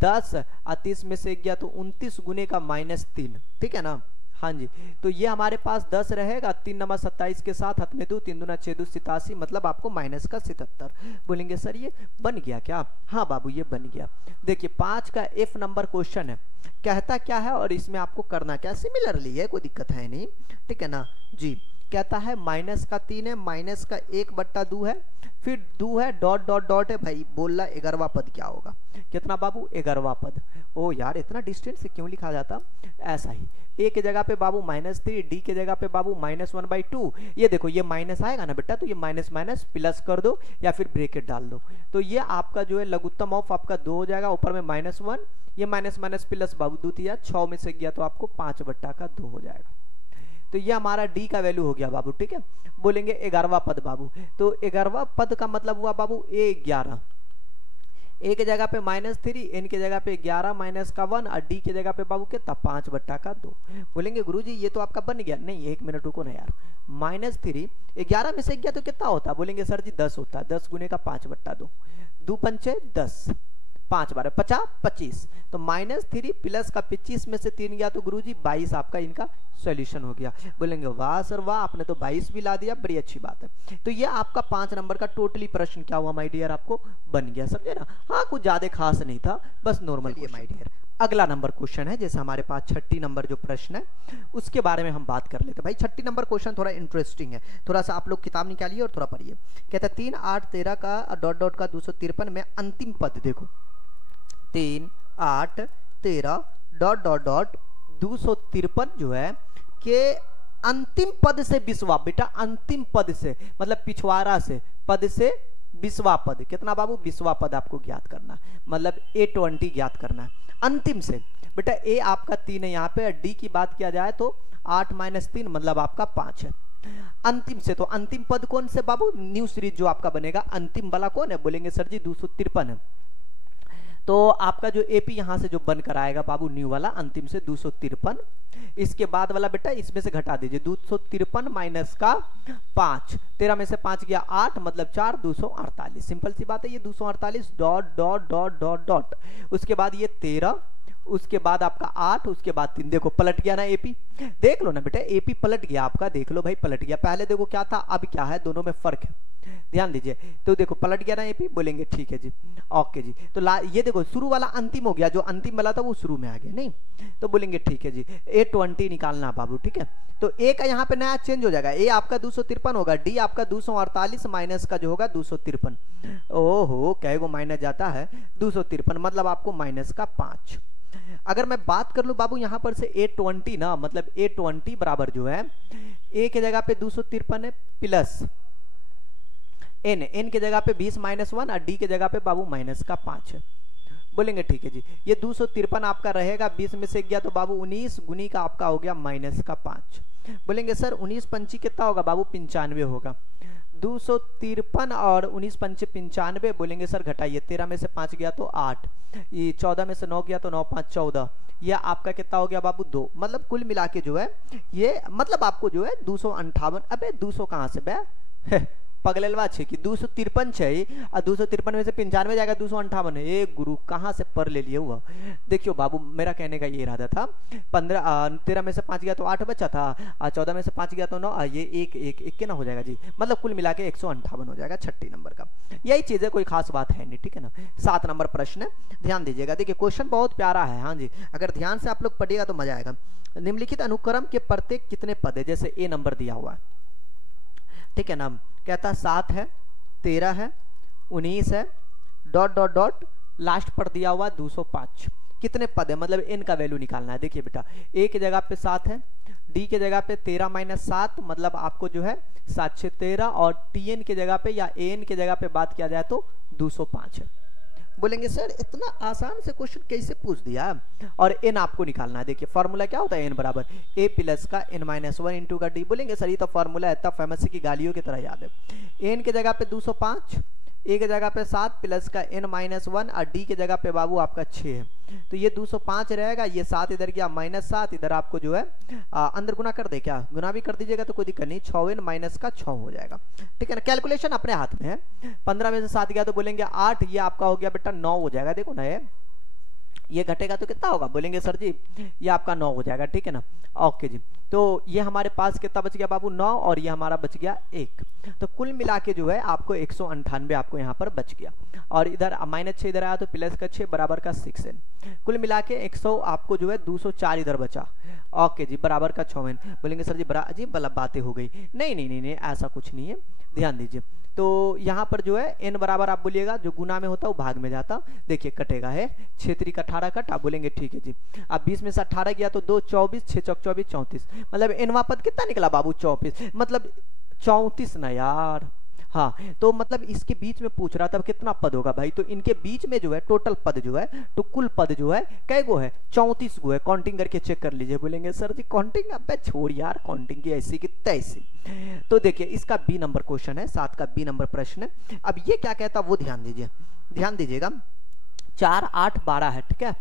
10 और 30 में से गया तो 29 गुने का -3, ठीक है ना। हाँ जी, तो ये हमारे पास 10 रहेगा, 3 नंबर 27 के साथ हाथ में 2, 3 दूना 6 2 87, मतलब आपको माइनस का 77। बोलेंगे सर ये बन गया क्या, हाँ बाबू ये बन गया। देखिए 5 का F नंबर क्वेश्चन है, कहता क्या है और इसमें आपको करना क्या, सिमिलरली है, कोई दिक्कत है नहीं, ठीक है ना जी। कहता है माइनस का 3 है, माइनस का 1/2 है, फिर 2 है, डॉट डॉट डॉट है, भाई बोल रहा 11वां पद क्या होगा, कितना बाबू 11वां पद। ओ यार इतना डिस्टेंस से क्यों लिखा जाता, ऐसा ही, a के जगह पे बाबू -3, d के जगह पे बाबू -1/2, ये देखो ये माइनस आएगा ना बेटा, तो ये माइनस माइनस प्लस कर दो या फिर ब्रेकेट डाल दो, तो ये आपका जो है लघुत्तम ऑफ आपका 2 हो जाएगा, ऊपर में -1, ये माइनस माइनस प्लस बाबू 2 3 6 में से गया तो आपको 5/2 हो जाएगा। तो ये हमारा डी का वैल्यू हो गया बाबू, ठीक है। बोलेंगे 11वां पद बाबू, तो 11वां पद का मतलब हुआ बाबू A11, ए के जगह पे -3, एन के जगह पे 11 माइनस का 1 और डी के जगह पे बाबू कितना 5/2। बोलेंगे गुरुजी ये तो आपका बन गया, नहीं 1 मिनट रुको ना यार, -3 11 में से गया तो कितना होता, बोलेंगे सर जी 10 होता, 10 गुने का 5/2, 2 पंचे 10, 5 बारह 50, 25, तो -3 प्लस का 25 में से 3 गया तो गुरुजी 22 आपका इनका सॉल्यूशन हो गया। बोलेंगे वाह सर वाह, आपने तो 22 भी ला दिया, बड़ी अच्छी बात है। तो ये आपका 5 नंबर का टोटली प्रश्न क्या हुआ माय डियर, आपको बन गया, समझे ना। हाँ कुछ ज्यादा खास नहीं था, बस नॉर्मल माय डियर। अगला नंबर क्वेश्चन है, जैसे हमारे पास 6 नंबर जो प्रश्न है उसके बारे में हम बात कर लेते हैं। भाई 6 नंबर क्वेश्चन थोड़ा इंटरेस्टिंग है, थोड़ा सा आप लोग किताब निकालिए और थोड़ा पढ़िए। कहता है 3 8 13 का डॉट डॉट का 253 में अंतिम पद देखो, 3 8 13 डॉट डॉट डॉट 253 जो है के अंतिम पद से 20वां, बेटा अंतिम पद से मतलब पिछवाड़ा से पद से 20वां पद, कितना बाबू 20वां पद आपको ज्ञात करना, मतलब A20 ज्ञात करना है अंतिम से। बेटा ए आपका 3 है यहाँ पे, डी की बात किया जाए तो 8 - 3 मतलब आपका 5 है अंतिम से। तो अंतिम पद कौन से बाबू, न्यू सीरीज जो आपका बनेगा अंतिम वाला कौन है, बोलेंगे सर जी 253 है। तो आपका जो एपी यहां से जो बनकर आएगा बाबू न्यू वाला अंतिम से 253, इसके बाद वाला बेटा इसमें से घटा दीजिए 253 माइनस का 5, 13 में से 5 गया 8 मतलब 4, 248, सिंपल सी बात है। ये 248 dot dot dot dot dot, उसके बाद ये 13, उसके बाद आपका 8, उसके बाद 3, देखो पलट गया ना एपी, देख लो ना बेटा एपी पलट गया आपका, देख लो भाई पलट गया, पहले देखो क्या था अब क्या है, दोनों में फर्क है, ध्यान दीजिए। तो देखो पलट गया ना एपी, बोलेंगे ठीक है जी, ओके जी। तो ये देखो शुरू वाला अंतिम हो गया, जो अंतिम वाला था वो शुरू में आ गया, नहीं तो बोलेंगे ठीक है जी A20 निकालना बाबू, ठीक है। तो ए का यहाँ पे नया चेंज हो जाएगा, ए आपका 253 होगा, डी आपका 248 माइनस का जो होगा 253, ओहो कहे को माइनस जाता है 253 मतलब आपको माइनस का 5। अगर मैं बात कर लूं बाबू यहां पर से A20 ना, मतलब A20 बराबर जो है ए के जगह पे 253 है प्लस एन, एन के जगह पे 20 - 1 और डी के जगह पे बाबू माइनस का 5 है। बोलेंगे ठीक है जी, ये 253 आपका रहेगा, 20 में से गया तो बाबू 19 गुनी का आपका हो गया माइनस का 5। बोलेंगे सर 19 पंची कितना होगा बाबू 95 होगा, 253 और 19 पंचे 95, बोलेंगे सर घटाइए, 13 में से 5 गया तो 8, ये 14 में से 9 गया तो 9 5 14, ये आपका कितना हो गया बाबू 2, मतलब कुल मिला के जो है ये मतलब आपको जो है 258, अबे 200 कहाँ से बे पगलेलवा छे कि 253 छे और 253 में से 95 जाएगा 258 है, ए गुरु कहाँ से पर ले लिए हुआ। देखियो बाबू मेरा कहने का ये इरादा था, 13 में से 5 गया तो 8 बचा था, 14 में से 5 गया तो 9, ये एक के ना हो जाएगा जी, मतलब कुल मिला के 158 हो जाएगा 6 नंबर का। यही चीज है, कोई खास बात है नहीं, ठीक है ना। 7 नंबर प्रश्न है, ध्यान दीजिएगा। देखिए क्वेश्चन बहुत प्यारा है, हाँ जी, अगर ध्यान से आप लोग पढ़िएगा तो मजा आएगा। निम्नलिखित अनुक्रम के प्रत्येक कितने पद है, जैसे ए नंबर दिया हुआ है, ठीक है ना, कहता 7 है 13 है 19 है डॉट डॉट डॉट लास्ट पर दिया हुआ 205, कितने पद है, मतलब एन का वैल्यू निकालना है। देखिए बेटा ए के जगह पे 7 है, डी के जगह पे 13 - 7 मतलब आपको जो है 7 6 13, और टी एन के जगह पे या ए एन के जगह पे बात किया जाए तो 205 है। बोलेंगे सर इतना आसान से क्वेश्चन कैसे पूछ दिया, और एन आपको निकालना है। देखिए फॉर्मूला क्या होता है, एन बराबर ए प्लस का n - 1 इंटू का डी। बोलेंगे सर ये तो फॉर्मूला इतना फेमस है कि गालियों की तरह याद है। एन के जगह पे 205, ए के जगह पे 7 प्लस का n - 1 और डी के जगह पे बाबू आपका 6 है, तो ये 205 रहेगा, ये 7 इधर गया -7, इधर आपको जो है अंदर गुना कर दे, क्या गुना भी कर दीजिएगा तो कोई दिक्कत नहीं, 6n माइनस का 6 हो जाएगा, ठीक है ना। कैलकुलेशन अपने हाथ में है, 15 में से 7 गया तो बोलेंगे 8, ये आपका हो गया बेटा 9 हो जाएगा। देखो ना ये घटेगा तो कितना होगा, बोलेंगे सर जी ये आपका 9 हो जाएगा, ठीक है ना, ओके जी। तो ये हमारे पास कितना बच गया बाबू 9, और ये हमारा बच गया 1, तो कुल मिला के जो है आपको 198 आपको यहाँ पर बच गया, और इधर -6 इधर आया तो प्लस का 6 बराबर का 6n, कुल मिला के 100 आपको जो है 204 इधर बचा, ओके जी, बराबर का 6n। बोलेंगे सर जी बड़ा अजीब वाला बातें हो गई, नहीं नहीं नहीं नहीं ऐसा कुछ नहीं है, ध्यान दीजिए। तो यहाँ पर जो है n बराबर आप बोलिएगा, जो गुना में होता वो भाग में जाता, देखिए कटेगा है 6 3 का 18 कटा, बोलेंगे ठीक है जी। अब 20 में से 18 गया तो 2 24, 6 चौक 24 34, मतलब nवां पद कितना निकला बाबू 24, मतलब 34 ना यार, हाँ, तो मतलब इसके बीच में पूछ रहा था कितना पद होगा भाई, तो इनके बीच में जो है टोटल पद जो है, तो कुल पद जो है कै गो है, 34 गो है। काउंटिंग करके चेक कर लीजिए। बोलेंगे सर जी काउंटिंग, अबे छोड़ यार काउंटिंग की, ऐसी की तैसी। तो देखिए इसका बी नंबर क्वेश्चन है, 7 का बी नंबर प्रश्न है। अब ये क्या कहता वो ध्यान दीजिए, ध्यान दीजिएगा। 4 8 12 है, ठीक है,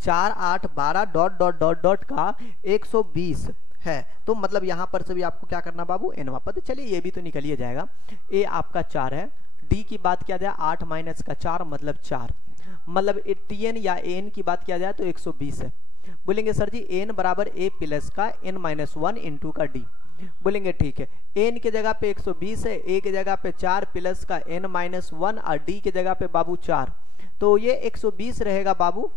4 8 12 डॉट डॉट डॉट डॉट का 120 है। तो मतलब यहां पर से भी आपको क्या करना बाबू, एनवा पद। चलिए ये भी तो निकल ही जाएगा। ए आपका 4 है, डी की बात किया जाए 8 माइनस का 4 मतलब 4, मतलब टीएन या एन की बात किया जाए तो 120 है। बोलेंगे सर जी एन बराबर ए प्लस का एन माइनस 1 इंटू का डी। बोलेंगे ठीक है, एन के जगह पे 120 है, ए के जगह पे 4 प्लस का एन माइनस 1 और डी के जगह पे बाबू 4, तो ये 120 रहेगा बाबू।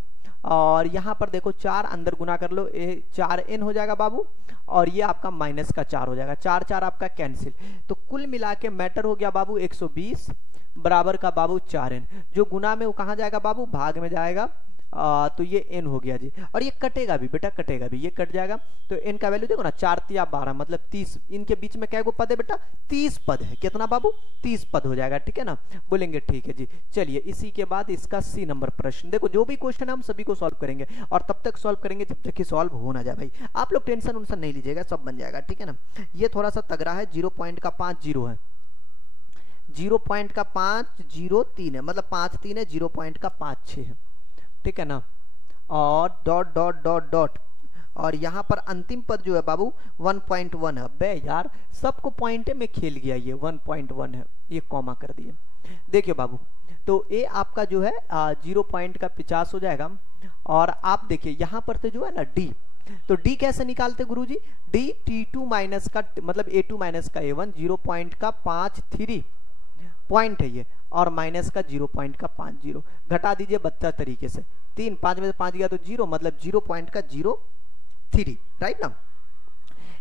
और यहां पर देखो 4 अंदर गुना कर लो, 4 एन हो जाएगा बाबू, और ये आपका माइनस का 4 हो जाएगा, 4 4 आपका कैंसिल। तो कुल मिला के मैटर हो गया बाबू 120 बराबर का बाबू 4 एन, जो गुना में वो कहां जाएगा बाबू, भाग में जाएगा। तो ये n हो गया जी, और ये कटेगा भी बेटा, कटेगा भी, ये कट जाएगा। तो n का वैल्यू देखो ना, 4 3 12 मतलब 30। इनके बीच में क्या पद है बेटा, 30 पद है। कितना बाबू, 30 पद हो जाएगा, ठीक है ना। बोलेंगे ठीक है जी। चलिए इसी के बाद इसका सी नंबर प्रश्न, देखो जो भी क्वेश्चन है हम सभी को सॉल्व करेंगे, और तब तक सॉल्व करेंगे जब तक कि सॉल्व हो ना जाए भाई। आप लोग टेंशन उनसन नहीं लीजिएगा, सब बन जाएगा, ठीक है ना। ये थोड़ा सा तगड़ा है, 0.50 है, 0.503 है, मतलब 5 3 है, 0.56 है, ठीक है ना। और डॉट डॉट डॉट डॉट, और यहां पर अंतिम पद जो है बाबू 1.1 है। बे यार सबको पॉइंट में खेल गया, ये 1.1 है, ये कॉमा कर दिए। देखिए बाबू, तो ए आपका जो है 0.50 हो जाएगा। और आप देखिए यहां पर तो जो है ना डी, तो डी कैसे निकालते गुरुजी, डी T2 माइनस का मतलब A2 माइनस का A1, 0.53 पॉइंट है ये, और माइनस का 0.50 घटा दीजिए 72 तरीके से, 3 5 में से 5 गया तो 0, मतलब 0.03, राइट ना।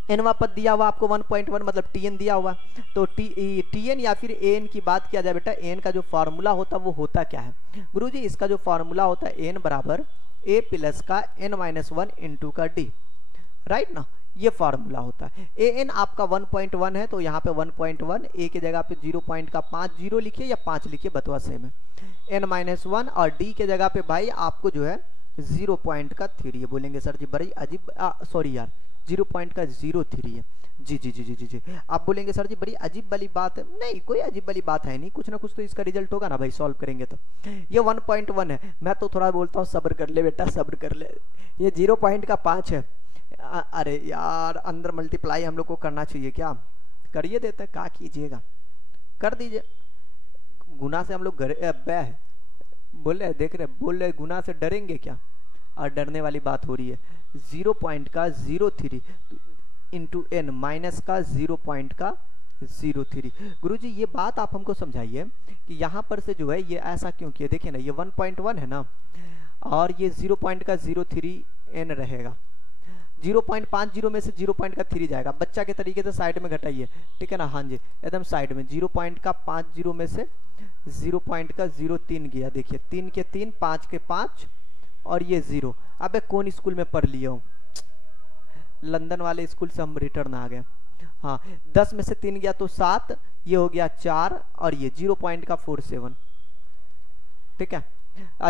एनवा पद दिया हुआ आपको 1.1, मतलब टीएन दिया हुआ। तो टीएन या फिर एन की बात किया जाए बेटा, एन का जो फॉर्मूला होता है वो होता क्या है गुरुजी, इसका जो फॉर्मूला होता है एन बराबर ए प्लस का एन माइनस 1 इंटू का डी, राइट ना, ये फॉर्मूला होता है। ए एन आपका 1.1 है, तो यहाँ पे 1.1, ए की जगह पे 0.50 लिखिए या 5 लिखिए, बतवा सेम है। एन माइनस 1 और डी के जगह पे भाई आपको जो है 0.3 है। बोलेंगे सर जी बड़ी अजीब, सॉरी यार 0.03 है। जी जी जी जी जी जी, आप बोलेंगे सर जी बड़ी अजीब वाली बात है, नहीं कोई अजीब वाली बात है नहीं, कुछ ना कुछ तो इसका रिजल्ट होगा ना भाई, सॉल्व करेंगे तो। ये 1.1 है, मैं तो थोड़ा बोलता हूँ सब्र कर ले बेटा, सब्र कर ले। ये 0.5 है। अरे यार अंदर मल्टीप्लाई हम लोग को करना चाहिए क्या, करिए देते हैं, क्या कीजिएगा, कर दीजिए। गुना से हम लोग बोले देख रहे, बोल रहे गुना से डरेंगे क्या, और डरने वाली बात हो रही है। 0.03 इंटू एन माइनस का 0.03। गुरुजी ये बात आप हमको समझाइए कि यहाँ पर से जो है ये ऐसा क्यों किया। देखिए ना ये 1.1 है ना, और ये 0.03 एन रहेगा, 0.50 में से 0.3 जाएगा, बच्चा के तरीके से साइड में घटाइए, ठीक है ना। हाँ जी एकदम साइड में, 0.50 में से 0.03 गया, देखिए 3 के 3 5 के 5 और ये 0। अबे कौन स्कूल में पढ़ लिया हूँ, लंदन वाले स्कूल से हम रिटर्न आ गए। हाँ 10 में से 3 गया तो 7, ये हो गया 4 और ये 0.47, ठीक है।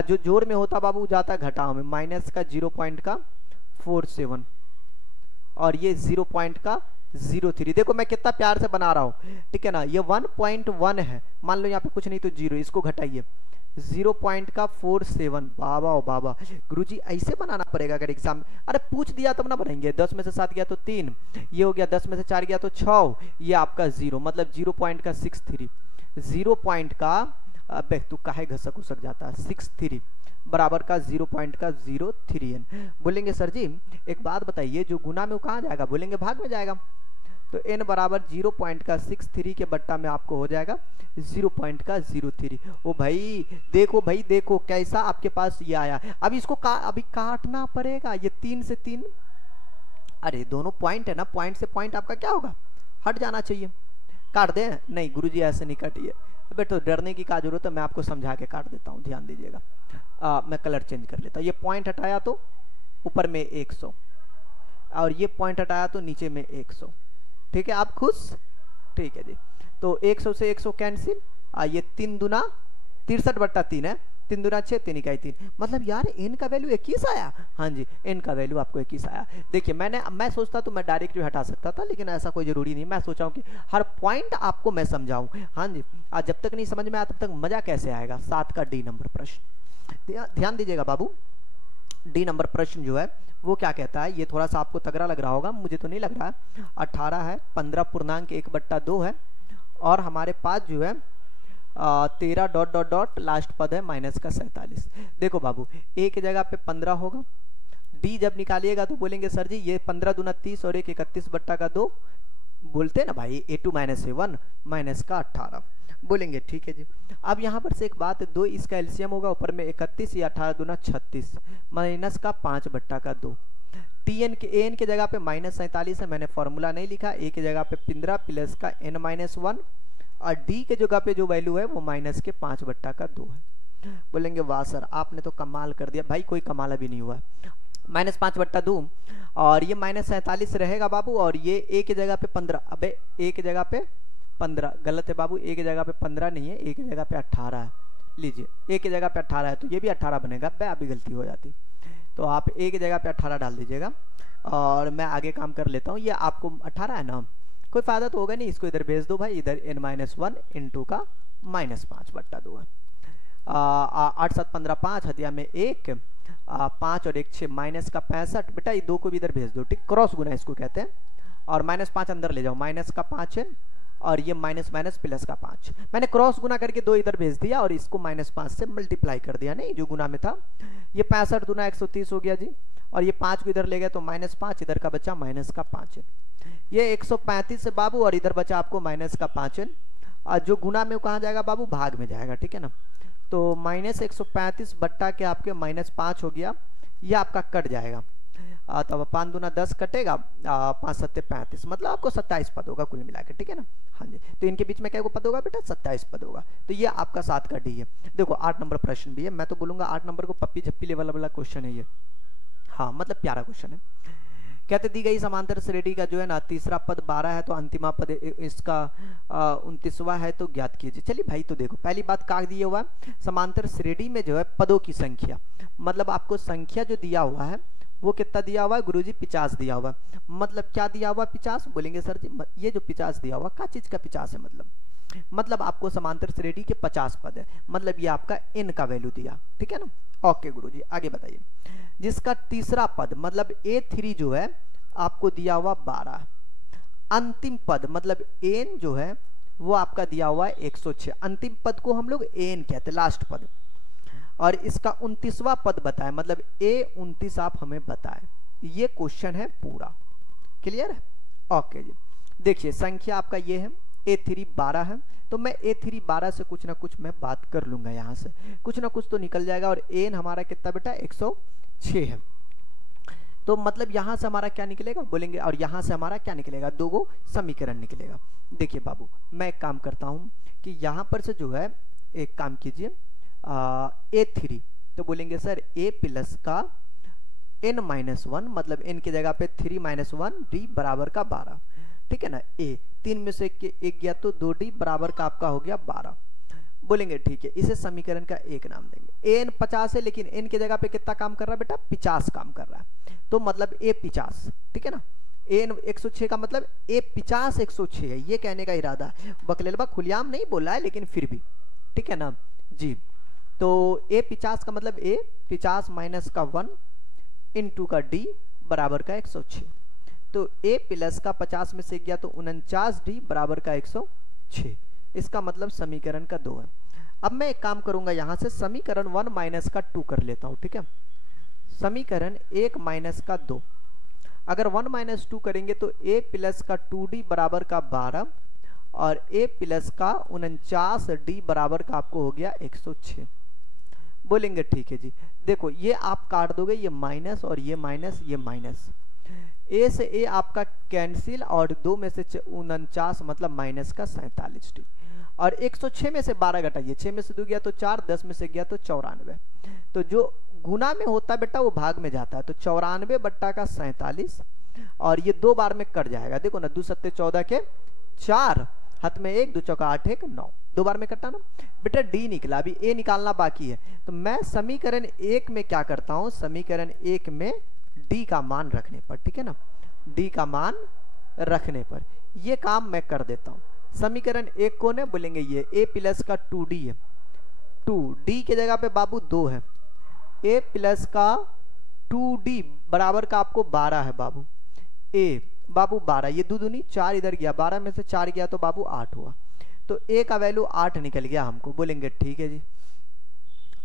जो जोड़ में होता बाबू जाता घटाओ में, माइनस का 0.47 और ये 0.03। देखो मैं कितना प्यार से बना रहा हूं, ठीक है ना। ये 1.1 है, मान लो यहाँ पे कुछ नहीं तो 0, इसको घटाइए 0.47। बाबा ओ बाबा गुरुजी ऐसे बनाना पड़ेगा अगर एग्जाम, अरे पूछ दिया तब ना बनाएंगे। 10 में से 7 गया तो 3, ये हो गया 10 में से 4 गया तो 6, ये आपका 0 मतलब 0.63, 0. अबे तू काहे घसक उसक जाता है, 63 बराबर का 0.03 n। बोलेंगे सर जी एक बात बताइए, जो गुना में वो कहाँ जाएगा, बोलेंगे भाग में जाएगा, तो n बराबर 0.63 के बट्टा में आपको हो जाएगा 0.03। ओ भाई देखो कैसा आपके पास ये आया। अब इसको अभी काटना पड़ेगा, ये 3 से 3, अरे दोनों पॉइंट है ना, पॉइंट से पॉइंट आपका क्या होगा, हट जाना चाहिए। काट दे, नहीं गुरुजी ऐसे नहीं काटिए। अबे तो डरने की क्या जरूरत है, मैं आपको समझा के काट देता हूँ, ध्यान दीजिएगा। मैं कलर चेंज कर लेता हूँ। ये पॉइंट हटाया तो ऊपर में 100 और ये पॉइंट हटाया तो नीचे में 100, ठीक है। आप खुश, ठीक है जी। तो 100 से 100 कैंसिल, ये 3 दूना 63/3 है, 3 दूना 6, 3 इकाई 3, मतलब यार n का वैल्यू 21 आया। हाँ जी, n का वैल्यू आपको 21 आया। देखिए मैं सोचता तो मैं डायरेक्ट भी हटा सकता था, लेकिन ऐसा कोई जरूरी नहीं, मैं सोचा हूँ कि हर पॉइंट आपको मैं समझाऊं। हाँ जी, आज जब तक नहीं समझ में आया तब तक मजा कैसे आएगा। 7 का डी नंबर प्रश्न, ध्यान दीजिएगा बाबू। डी नंबर प्रश्न जो है वो क्या कहता है, ये थोड़ा सा आपको तगड़ा लग रहा होगा, मुझे तो नहीं लग रहा है। 18 है, 15.1/2 है, और हमारे पास जो है 13 ... लास्ट पद है माइनस का 47। देखो बाबू, ए की जगह पे 15 होगा, डी जब निकालिएगा तो बोलेंगे सर जी ये 15 दूना 30 और 1 31/2 बोलते हैं ना भाई, A2 - A1 माइनस का 18 बोलेंगे, ठीक है जी। अब यहाँ पर से एक बात, 2 इसका एलसीएम होगा, ऊपर में 31, या 18 दूना 36 माइनस का 5/2। TN के AN के जगह पे -47 है, मैंने फॉर्मूला नहीं लिखा। A की जगह पे 15 प्लस का n-1, और D के जगह पे जो वैल्यू है वो माइनस के 5/2 है। बोलेंगे वाह सर आपने तो कमाल कर दिया। भाई कोई कमाल अभी नहीं हुआ, -5/2 और ये -47 रहेगा बाबू, और ये A की जगह पे 15, अबे A की जगह पे 15 गलत है बाबू, A की जगह पे 15 नहीं है, A की जगह पे 18 है। लीजिए A की जगह पे 18 है तो ये भी 18 बनेगा, बे अभी गलती हो जाती, तो आप A की जगह पे 18 डाल दीजिएगा, और मैं आगे काम कर लेता हूँ। ये आपको 18 है ना, कोई फायदा तो होगा नहीं, इसको इधर भेज दो भाई, इधर n-1 इंटू का -5/2 है। 8 7 15 5 हदिया में 1, 5 और 1 6 माइनस का 65। बेटा ये 2 को भी इधर भेज दो, ठीक, क्रॉस गुना इसको कहते हैं, और -5 अंदर ले जाओ, माइनस का 5 है, और ये माइनस माइनस प्लस का 5, मैंने क्रॉस गुना करके 2 इधर भेज दिया, और इसको -5 से मल्टीप्लाई कर दिया, नहीं जो गुना में था। ये 65 दूना 130 हो गया जी, और ये 5 को इधर ले गया तो -5, इधर का बचा माइनस का 5 है। ये 135 है बाबू, और इधर बचा आपको माइनस का 5 है, और जो गुना में कहाँ जाएगा बाबू, भाग में जाएगा, ठीक है ना। तो -135 बट्टा के आपके -5 हो गया, ये आपका कट जाएगा, तब 5 दूना 10 कटेगा, 5 7 35, मतलब आपको 27 पद होगा कुल मिलाकर, ठीक है ना। हाँ जी, तो इनके बीच में क्या पद होगा बेटा, 27 पद होगा। तो ये आपका 7 का डी है। देखो 8 नंबर प्रश्न भी है, मैं तो बोलूंगा 8 नंबर को पप्पी झप्पी लेवल वाला क्वेश्चन है ये, हाँ मतलब प्यारा क्वेश्चन है। कहते दी गई समांतर श्रेणी का जो है ना तीसरा पद 12 है, तो अंतिमा पद इसका 29वां है, तो ज्ञात कीजिए। चलिए भाई, तो देखो पहली बात क्या दिया हुआ है, समांतर श्रेणी में जो है पदों की संख्या, मतलब आपको संख्या जो दिया हुआ है वो कितना दिया हुआ है गुरुजी, 50 दिया हुआ है। मतलब क्या दिया हुआ 50, बोलेंगे सर जी ये जो 50 दिया हुआ क्या चीज का 50 है, मतलब आपको समांतर श्रेणी के 50 पद है, मतलब ये आपका n का वैल्यू दिया, ठीक है ना। ओके गुरुजी, आगे बताइए। जिसका तीसरा पद मतलब A3 जो है आपको दिया हुआ 12, अंतिम पद मतलब n जो है वो आपका दिया हुआ है 106, अंतिम पद को हम लोग n कहते हैं, लास्ट पद, और इसका 29वां पद बताए, मतलब A29 आप हमें बताए। ये क्वेश्चन है पूरा, क्लियर है। ओके जी, देखिए संख्या आपका ये है, A3 12 है, तो मैं A3 12 से कुछ ना कुछ मैं बात कर लूंगा, यहाँ से कुछ ना कुछ तो निकल जाएगा, और n हमारा कितना बेटा 106 है, तो मतलब यहां से हमारा क्या निकलेगा बोलेंगे, और यहां से हमारा क्या निकलेगा, 2 समीकरण निकलेगा। देखिए बाबू, मैं एक काम करता हूं कि यहां पर से जो है एक काम कीजिए, A3 तो बोलेंगे सर A प्लस का n-1, मतलब n की जगह पे 3 - 1 d बराबर का 12, ठीक है ना। A 3 में से 1 गया तो 2d बराबर का आपका हो गया 12, बोलेंगे ठीक है, इसे समीकरण का एक नाम देंगे। n 50 है, लेकिन n की जगह पे कितना काम कर रहा है बेटा, 50 काम कर रहा है, तो मतलब A 50, ठीक है ना। n 106 का मतलब A 50 106 है, ये कहने का इरादा है, बकलेलबा खुलियाम नहीं बोला है, लेकिन फिर भी ठीक है ना जी। तो A 50 का मतलब A 50 माइनस का 1 इंटू का D बराबर का 106, तो A प्लस का 50 में से गया तो 49d बराबर का 106, इसका मतलब समीकरण का 2 है। अब मैं एक काम करूंगा, यहां से समीकरण 1 माइनस का 2 कर लेता हूं, ठीक है। समीकरण 1 माइनस का 2, अगर 1 माइनस 2 करेंगे तो A प्लस का 2d बराबर का 12, और A प्लस का 49d बराबर का आपको हो गया 106, बोलेंगे ठीक है जी। देखो ये आप काट दोगे, ये माइनस और ये माइनस, ये माइनस, A से A आपका कैंसिल, और 2 में से 49 मतलब माइनस का 47d, और 106 में से 12 घटाइए, 6 में से 2 गया तो 4, 10 में से गया तो 94, तो जो गुना में होता है बेटा वो भाग में जाता है, तो 94 बट्टा का 47, और ये 2 बार में कट जाएगा, देखो ना 2 7 14 के 4, हाथ में 1 2 चौका 8 1 9, 2 बार में कटा ना बेटा। डी निकला, अभी ए निकालना बाकी है। तो मैं समीकरण 1 में क्या करता हूं, समीकरण 1 में डी का मान रखने पर, ठीक है ना, डी का मान रखने पर ये काम मैं कर देता हूं। समीकरण 1 को ना बोलेंगे ये a प्लस का 2d है, 2d के जगह पे बाबू 2 है, a प्लस का 2d बराबर का आपको 12 है बाबू, a बाबू 12, ये 2 दूनी 4 इधर गया, 12 में से 4 गया तो बाबू 8 हुआ, तो a का वैल्यू 8 निकल गया हमको। बोलेंगे ठीक है जी।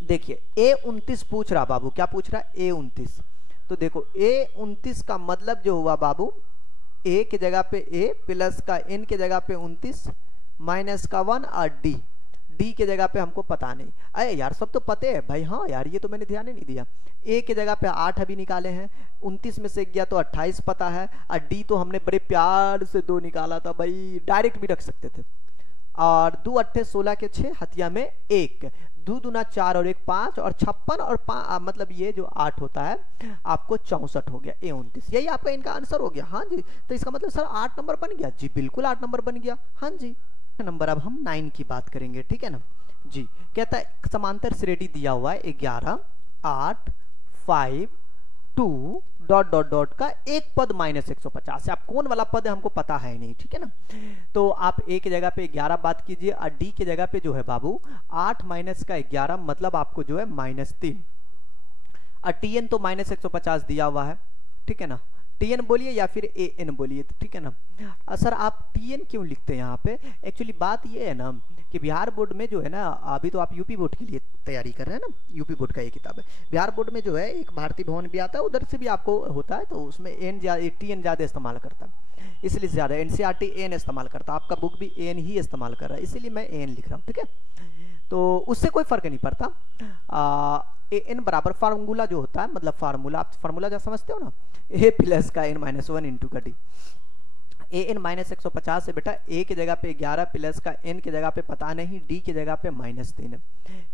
देखिए a29 पूछ रहा बाबू, क्या पूछ रहा है, a29। तो देखो a29 का मतलब जो हुआ बाबू, a के जगह पे a प्लस का n के जगह पे 29 माइनस का 1 और d के जगह पे हमको पता नहीं। अरे यार सब तो पते है भाई, हाँ यार ये तो मैंने ध्यान ही नहीं दिया। a के जगह पे 8 अभी निकाले हैं, 29 में से गया तो 28 पता है, और d तो हमने बड़े प्यार से 2 निकाला था भाई, डायरेक्ट भी रख सकते थे। और 2 अट्ठे 16 के 6, हथिया में 1, 2 दूना 4 और 1 5 और 56 और 5 मतलब ये जो 8 होता है आपको 64 हो गया, a29। यही आपका इनका आंसर हो गया। हाँ जी, तो इसका मतलब सर 8 नंबर बन गया जी, बिल्कुल 8 नंबर बन गया। हाँ जी नंबर, अब हम 9 की बात करेंगे, ठीक है ना जी। कहता है समांतर श्रेणी दिया हुआ है 11 8 5 2 डॉट डॉट डॉट का एक पद -150 है। अब कौन वाला पद है हमको पता है नहीं, ठीक है ना। तो आप a की जगह पे 11 बात कीजिए, और d की जगह पे जो है बाबू 8 माइनस का 11 मतलब आपको जो है -3, और tn तो -150 दिया हुआ है, ठीक है ना। tn बोलिए या फिर an बोलिए, ठीक है ना। सर आप tn क्यों लिखते हैं यहाँ पे, एक्चुअली बात ये है ना कि बिहार बोर्ड में जो है ना, अभी तो आप यूपी बोर्ड के लिए तैयारी कर रहे हैं ना, यूपी बोर्ड का ये किताब है। बिहार बोर्ड में जो है एक भारतीय भवन भी आता है, उधर से भी आपको होता है, तो उसमें tn ज़्यादा इस्तेमाल करता है, इसलिए ज़्यादा NCERT an इस्तेमाल करता है। आपका बुक भी an ही इस्तेमाल कर रहा है, इसीलिए मैं an लिख रहा हूँ, ठीक है। तो उससे कोई फर्क नहीं पड़ता। an बराबर फार्मूला जो होता है, मतलब फार्मूला आप फार्मूला जो समझते हो ना, a प्लस का n-1 इंटू का d, an -150 है बेटा, a की जगह पे 11 प्लस का n की जगह पे पता नहीं, d की जगह पे -3 है,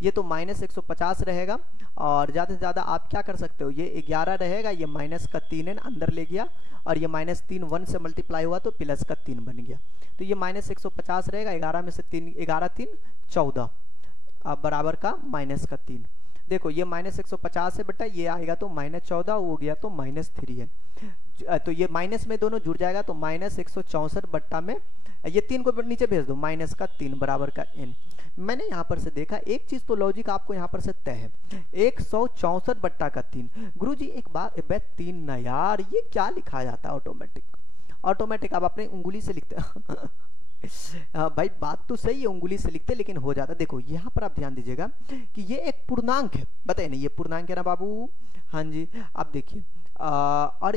ये तो -150 रहेगा। और ज़्यादा से ज़्यादा आप क्या कर सकते हो, ये 11 रहेगा, ये माइनस का 3n अंदर ले गया, और ये -3 1 से मल्टीप्लाई हुआ तो प्लस का 3 बन गया, तो ये -150 रहेगा। 11 में से 3, 11 3 14 बराबर का -3। देखो ये -150 है बेटा, ये आएगा तो -14 हो गया तो -3 है, तो ये माइनस में दोनों जुड़ जाएगा तो -164 बट्टा में ये 3 को नीचे भेज दो, -3 बराबर का n। मैंने यहाँ पर से देखा एक चीज, तो लॉजिक आपको यहाँ पर से तय है, 164 बट्टा का 3। गुरुजी एक बात 3 ना यार, ये क्या लिखा जाता है ऑटोमेटिक आप अपने उंगली से लिखते भाई बात तो सही है, उंगली से लिखते लेकिन हो जाता। देखो यहाँ पर आप ध्यान दीजिएगा कि ये एक पूर्णांक है, बताइए ना, ये पूर्णांक है ना बाबू। हाँ जी, आप देखिए और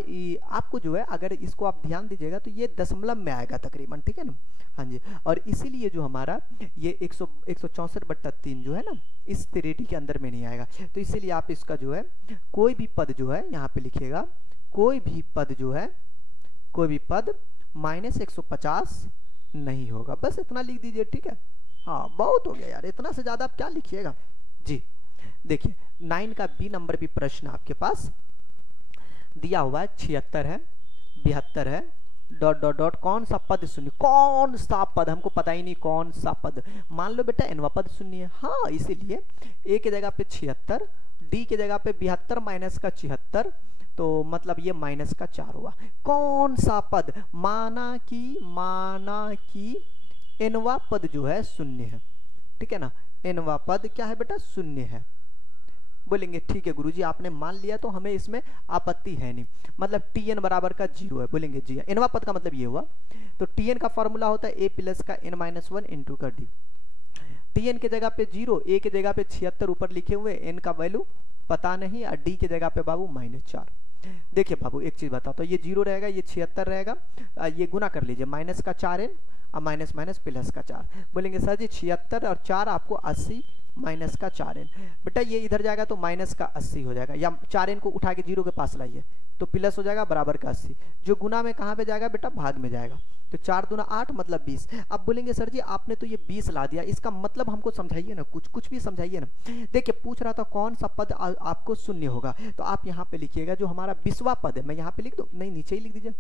आपको जो है अगर इसको आप ध्यान दीजिएगा तो ये दशमलव में आएगा तकरीबन, ठीक है ना। हाँ जी, और इसीलिए जो हमारा ये 164 बट्टा 3 जो है ना, इस श्रेणी के अंदर में नहीं आएगा, तो इसीलिए आप इसका जो है कोई भी पद जो है यहाँ पे लिखिएगा, कोई भी पद जो है, कोई भी पद -150 नहीं होगा, बस इतना लिख दीजिए, ठीक है। हाँ बहुत हो गया यार, इतना से ज्यादा आप क्या लिखिएगा जी। देखिए 9 का बी नंबर भी प्रश्न आपके पास दिया हुआ है, 76 है, 72 है, डॉट डॉट डॉट कौन सा पद शून्य, कौन सा पद, हमको पता ही नहीं कौन सा पद। मान लो बेटा nवा पद शून्य है, हाँ इसीलिए a के जगह पे 76, d के जगह पे 72 माइनस का 76, तो मतलब ये माइनस का 4 हुआ। कौन सा पद, माना कि nवा पद जो है शून्य है, ठीक है ना, nवा पद क्या है बेटा, शून्य है। बोलेंगे ठीक है गुरुजी आपने मान लिया तो हमें इसमें आपत्ति है नहीं, मतलब tn बराबर का 0 है। बोलेंगे जी nवा पद का मतलब ये हुआ, तो tn का फॉर्मूला होता है a प्लस का n-1 इंटू का d। tn के जगह पे 0, a के जगह पे 76 ऊपर लिखे हुए, n का वैल्यू पता नहीं, और d के जगह पे बाबू -4। देखिए बाबू एक चीज बताओ, तो ये 0 रहेगा, ये 76 रहेगा, ये गुना कर लीजिए, माइनस का 4n और माइनस माइनस प्लस का 4। बोलेंगे सर जी 76 और 4 आपको 80 माइनस का 4n, बेटा ये इधर जाएगा तो माइनस का 80 हो जाएगा, या 4n को उठा के 0 के पास लाइए तो प्लस हो जाएगा बराबर का 80, जो गुना में कहाँ पे जाएगा बेटा, भाग में जाएगा, तो 4 दूना 8 मतलब 20। अब बोलेंगे सर जी आपने तो ये 20 ला दिया, इसका मतलब हमको समझाइए ना, कुछ भी समझाइए ना। देखिए पूछ रहा था कौन सा पद आपको शून्य होगा, तो आप यहाँ पे लिखिएगा जो हमारा 20वां पद है, मैं यहाँ पे लिख दूं, नहीं नीचे ही लिख दीजिए,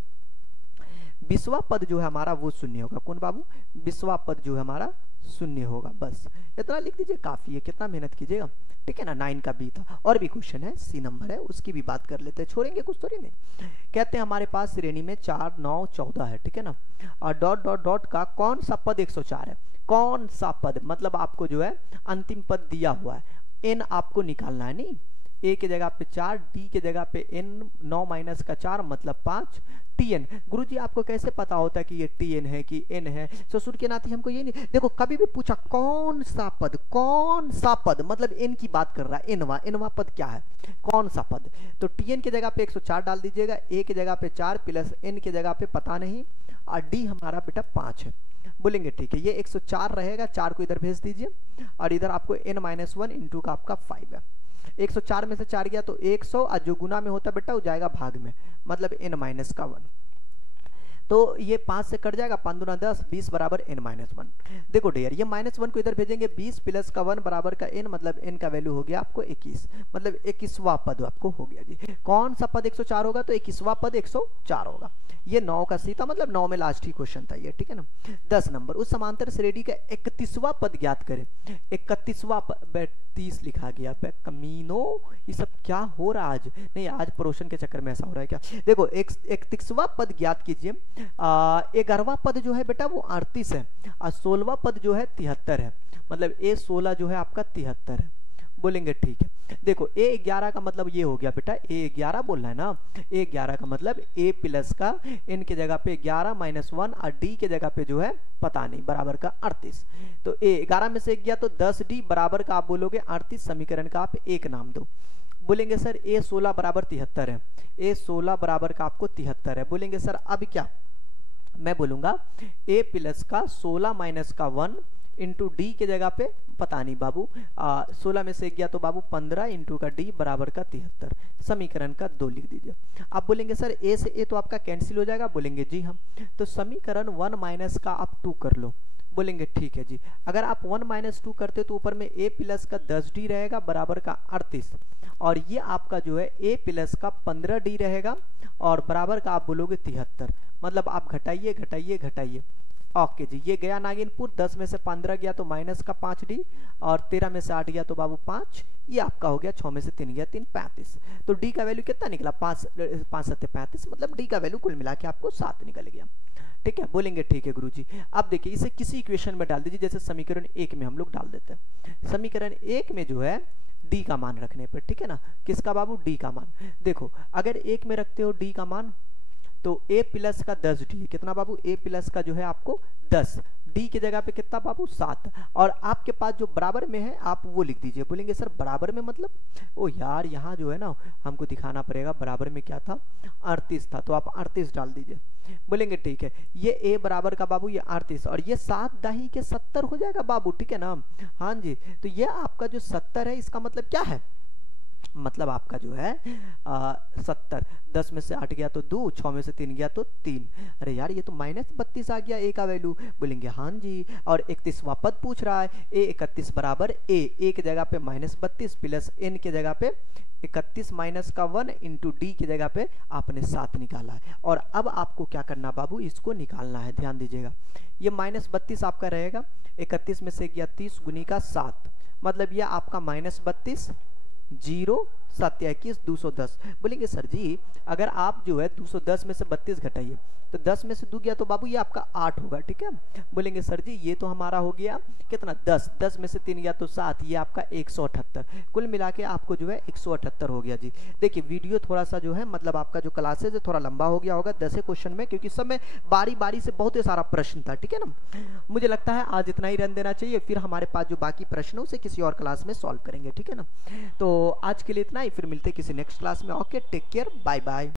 बीसवां पद जो है हमारा वो शून्य होगा। कौन बाबू? बीसवां पद जो है हमारा शून्य होगा। बस इतना लिख दीजिए, काफी है, कितना मेहनत कीजिएगा, ठीक है ना। 9 का बी था। और भी क्वेश्चन है, सी नंबर है, उसकी भी बात कर लेते हैं, छोड़ेंगे कुछ थोड़ी नहीं। कहते हैं हमारे पास श्रेणी में 4, 9, 14 है, ठीक है ना। और डॉट डॉट डॉट का कौन सा पद 104 है? कौन सा पद, मतलब आपको जो है अंतिम पद दिया हुआ है, एन आपको निकालना है। नहीं, ए के जगह पे 4, डी के जगह पे एन, 9 माइनस का 4 मतलब 5, टी एन। गुरुजी आपको कैसे पता होता है कि ये टी एन है कि एन है? ससुर के नाते हमको ये नहीं, देखो कभी भी पूछा कौन सा पद, कौन सा पद, मतलब एन की बात कर रहा है, एनवा पद क्या है, कौन सा पद। तो टी एन के जगह पे 104 डाल दीजिएगा, ए के जगह पे 4 प्लस एन के जगह पे पता नहीं, और डी हमारा बेटा 5 है। बोलेंगे ठीक है, ये 104 रहेगा, 4 को इधर भेज दीजिए, और इधर आपको n-1 इंटू का आपका 5 है। 104 में से 4 गया तो 100, और जो गुना में होता बेटा वो जाएगा भाग में, मतलब n-1। तो ये 5 से कट जाएगा, 5 दूना 10, 20 बराबर n-1। देखो डियर, ये -1 को इधर भेजेंगे, 20 प्लस का 1 बराबर का n, मतलब n का वैल्यू हो गया आपको 21, मतलब 21वां पद आपको हो गया जी। कौन सा पद 104 होगा? तो 21वां पद 104 होगा। ये 9 का सी था, मतलब 9 में लास्ट ही क्वेश्चन था ये, ठीक है ना। 10 नंबर, उस समांतर श्रेणी का 31वां पद ज्ञात करें। 31वां पद 30 लिखा गया पे कमीनो, ये सब क्या हो रहा आज? नहीं, आज प्रोशन के चक्कर में ऐसा हो रहा है क्या? देखो 31वां पद ज्ञात कीजिए। 11वां पद जो है बेटा वो 38 है, और 16वां पद जो है 73 है, मतलब A16 जो है आपका 73 है। बोलेंगे ठीक है। देखो A11 का मतलब ये हो गया बेटा, A11 बोलना है ना, A11 का मतलब A प्लस का n के जगह पे 11 माइनस 1, और D के जगह पे जो है पता नहीं, बराबर का 38। तो A11 में से 1 गया तो 10D बराबर का आप बोलोगे 38, समीकरण का आप एक नाम दो। बोलेंगे सर A16 बराबर 73 है, A16 बराबर का आपको 73 है। बोलेंगे सर अब क्या? मैं बोलूंगा A प्लस का 16 माइनस का 1 इंटू डी के जगह पे पता नहीं बाबू, 16 में से 1 गया तो बाबू 15 इंटू का डी बराबर का 73, समीकरण का 2 लिख दीजिए। आप बोलेंगे सर ए से ए तो आपका कैंसिल हो जाएगा। बोलेंगे जी हम, तो समीकरण 1 माइनस का आप 2 कर लो। बोलेंगे ठीक है जी। अगर आप 1 माइनस 2 करते तो ऊपर में a प्लस का 10d रहेगा बराबर का 38, और ये आपका जो है a प्लस का 15d रहेगा और बराबर का आप बोलोगे 73, मतलब आप घटाइए घटाइए घटाइए। ओके जी, ये गया नागिनपुर, 10 में से 15 गया तो माइनस का 5d, और 13 में से 8 गया तो बाबू 5, ये आपका हो गया। 6 में से 3 गया 3, 35। तो d का वैल्यू कितना निकला? 5 7 35, मतलब d का वैल्यू कुल मिला के आपको 7 निकल गया। ठीक है, बोलेंगे ठीक है गुरुजी। अब देखिए इसे किसी इक्वेशन में डाल दीजिए, जैसे समीकरण 1 में हम लोग डाल देते हैं। समीकरण 1 में जो है d का मान रखने पर, ठीक है ना, किसका बाबू? d का मान। देखो अगर 1 में रखते हो d का मान तो a प्लस का 10d, कितना बाबू? a प्लस का जो है आपको 10, d की जगह पे कितना बाबू? 7, और आपके पास जो बराबर में है आप वो लिख दीजिए। बोलेंगे सर बराबर में मतलब? ओ यार यहाँ जो है ना हमको दिखाना पड़ेगा, बराबर में क्या था? 38 था, तो आप 38 डाल दीजिए। बोलेंगे ठीक है, ये a बराबर का बाबू ये 38, और ये 7 दाही के 70 हो जाएगा बाबू, ठीक है ना। हाँ जी, तो ये आपका जो 70 है इसका मतलब क्या है? मतलब आपका जो है 70, 10 में से 8 गया तो 2, 6 में से 3 गया तो 3। अरे यार ये तो -32 आ गया a का वैल्यू। बोलेंगे हाँ जी, और 31वां पद पूछ रहा है, a31 बराबर a की जगह पे -32 प्लस n की जगह पे 31 माइनस का 1 इंटू डी की जगह पे आपने 7 निकाला है। और अब आपको क्या करना बाबू? इसको निकालना है, ध्यान दीजिएगा। ये -32 आपका रहेगा, 31 में से गया 30 गुनी का 7, मतलब ये आपका -32 0 7 21 210। बोलेंगे सर जी अगर आप जो है 210 में से 32 घटाइए तो 10 में से 2 गया तो बाबू ये आपका 8 होगा, ठीक है। बोलेंगे सर जी ये तो हमारा हो गया कितना? 10, 10 में से 3 गया तो 7, ये आपका 178। कुल मिला के आपको जो है 178 हो गया जी। देखिए वीडियो थोड़ा सा जो है मतलब आपका जो क्लासेज है थोड़ा लंबा हो गया होगा 10 क्वेश्चन में, क्योंकि सब में बारी बारी से बहुत ही सारा प्रश्न था, ठीक है ना। मुझे लगता है आज इतना ही रन देना चाहिए, फिर हमारे पास जो बाकी प्रश्न है उसे किसी और क्लास में सॉल्व करेंगे, ठीक है ना। तो आज के लिए इतना ही, फिर मिलते किसी नेक्स्ट क्लास में। Okay, take care, bye bye.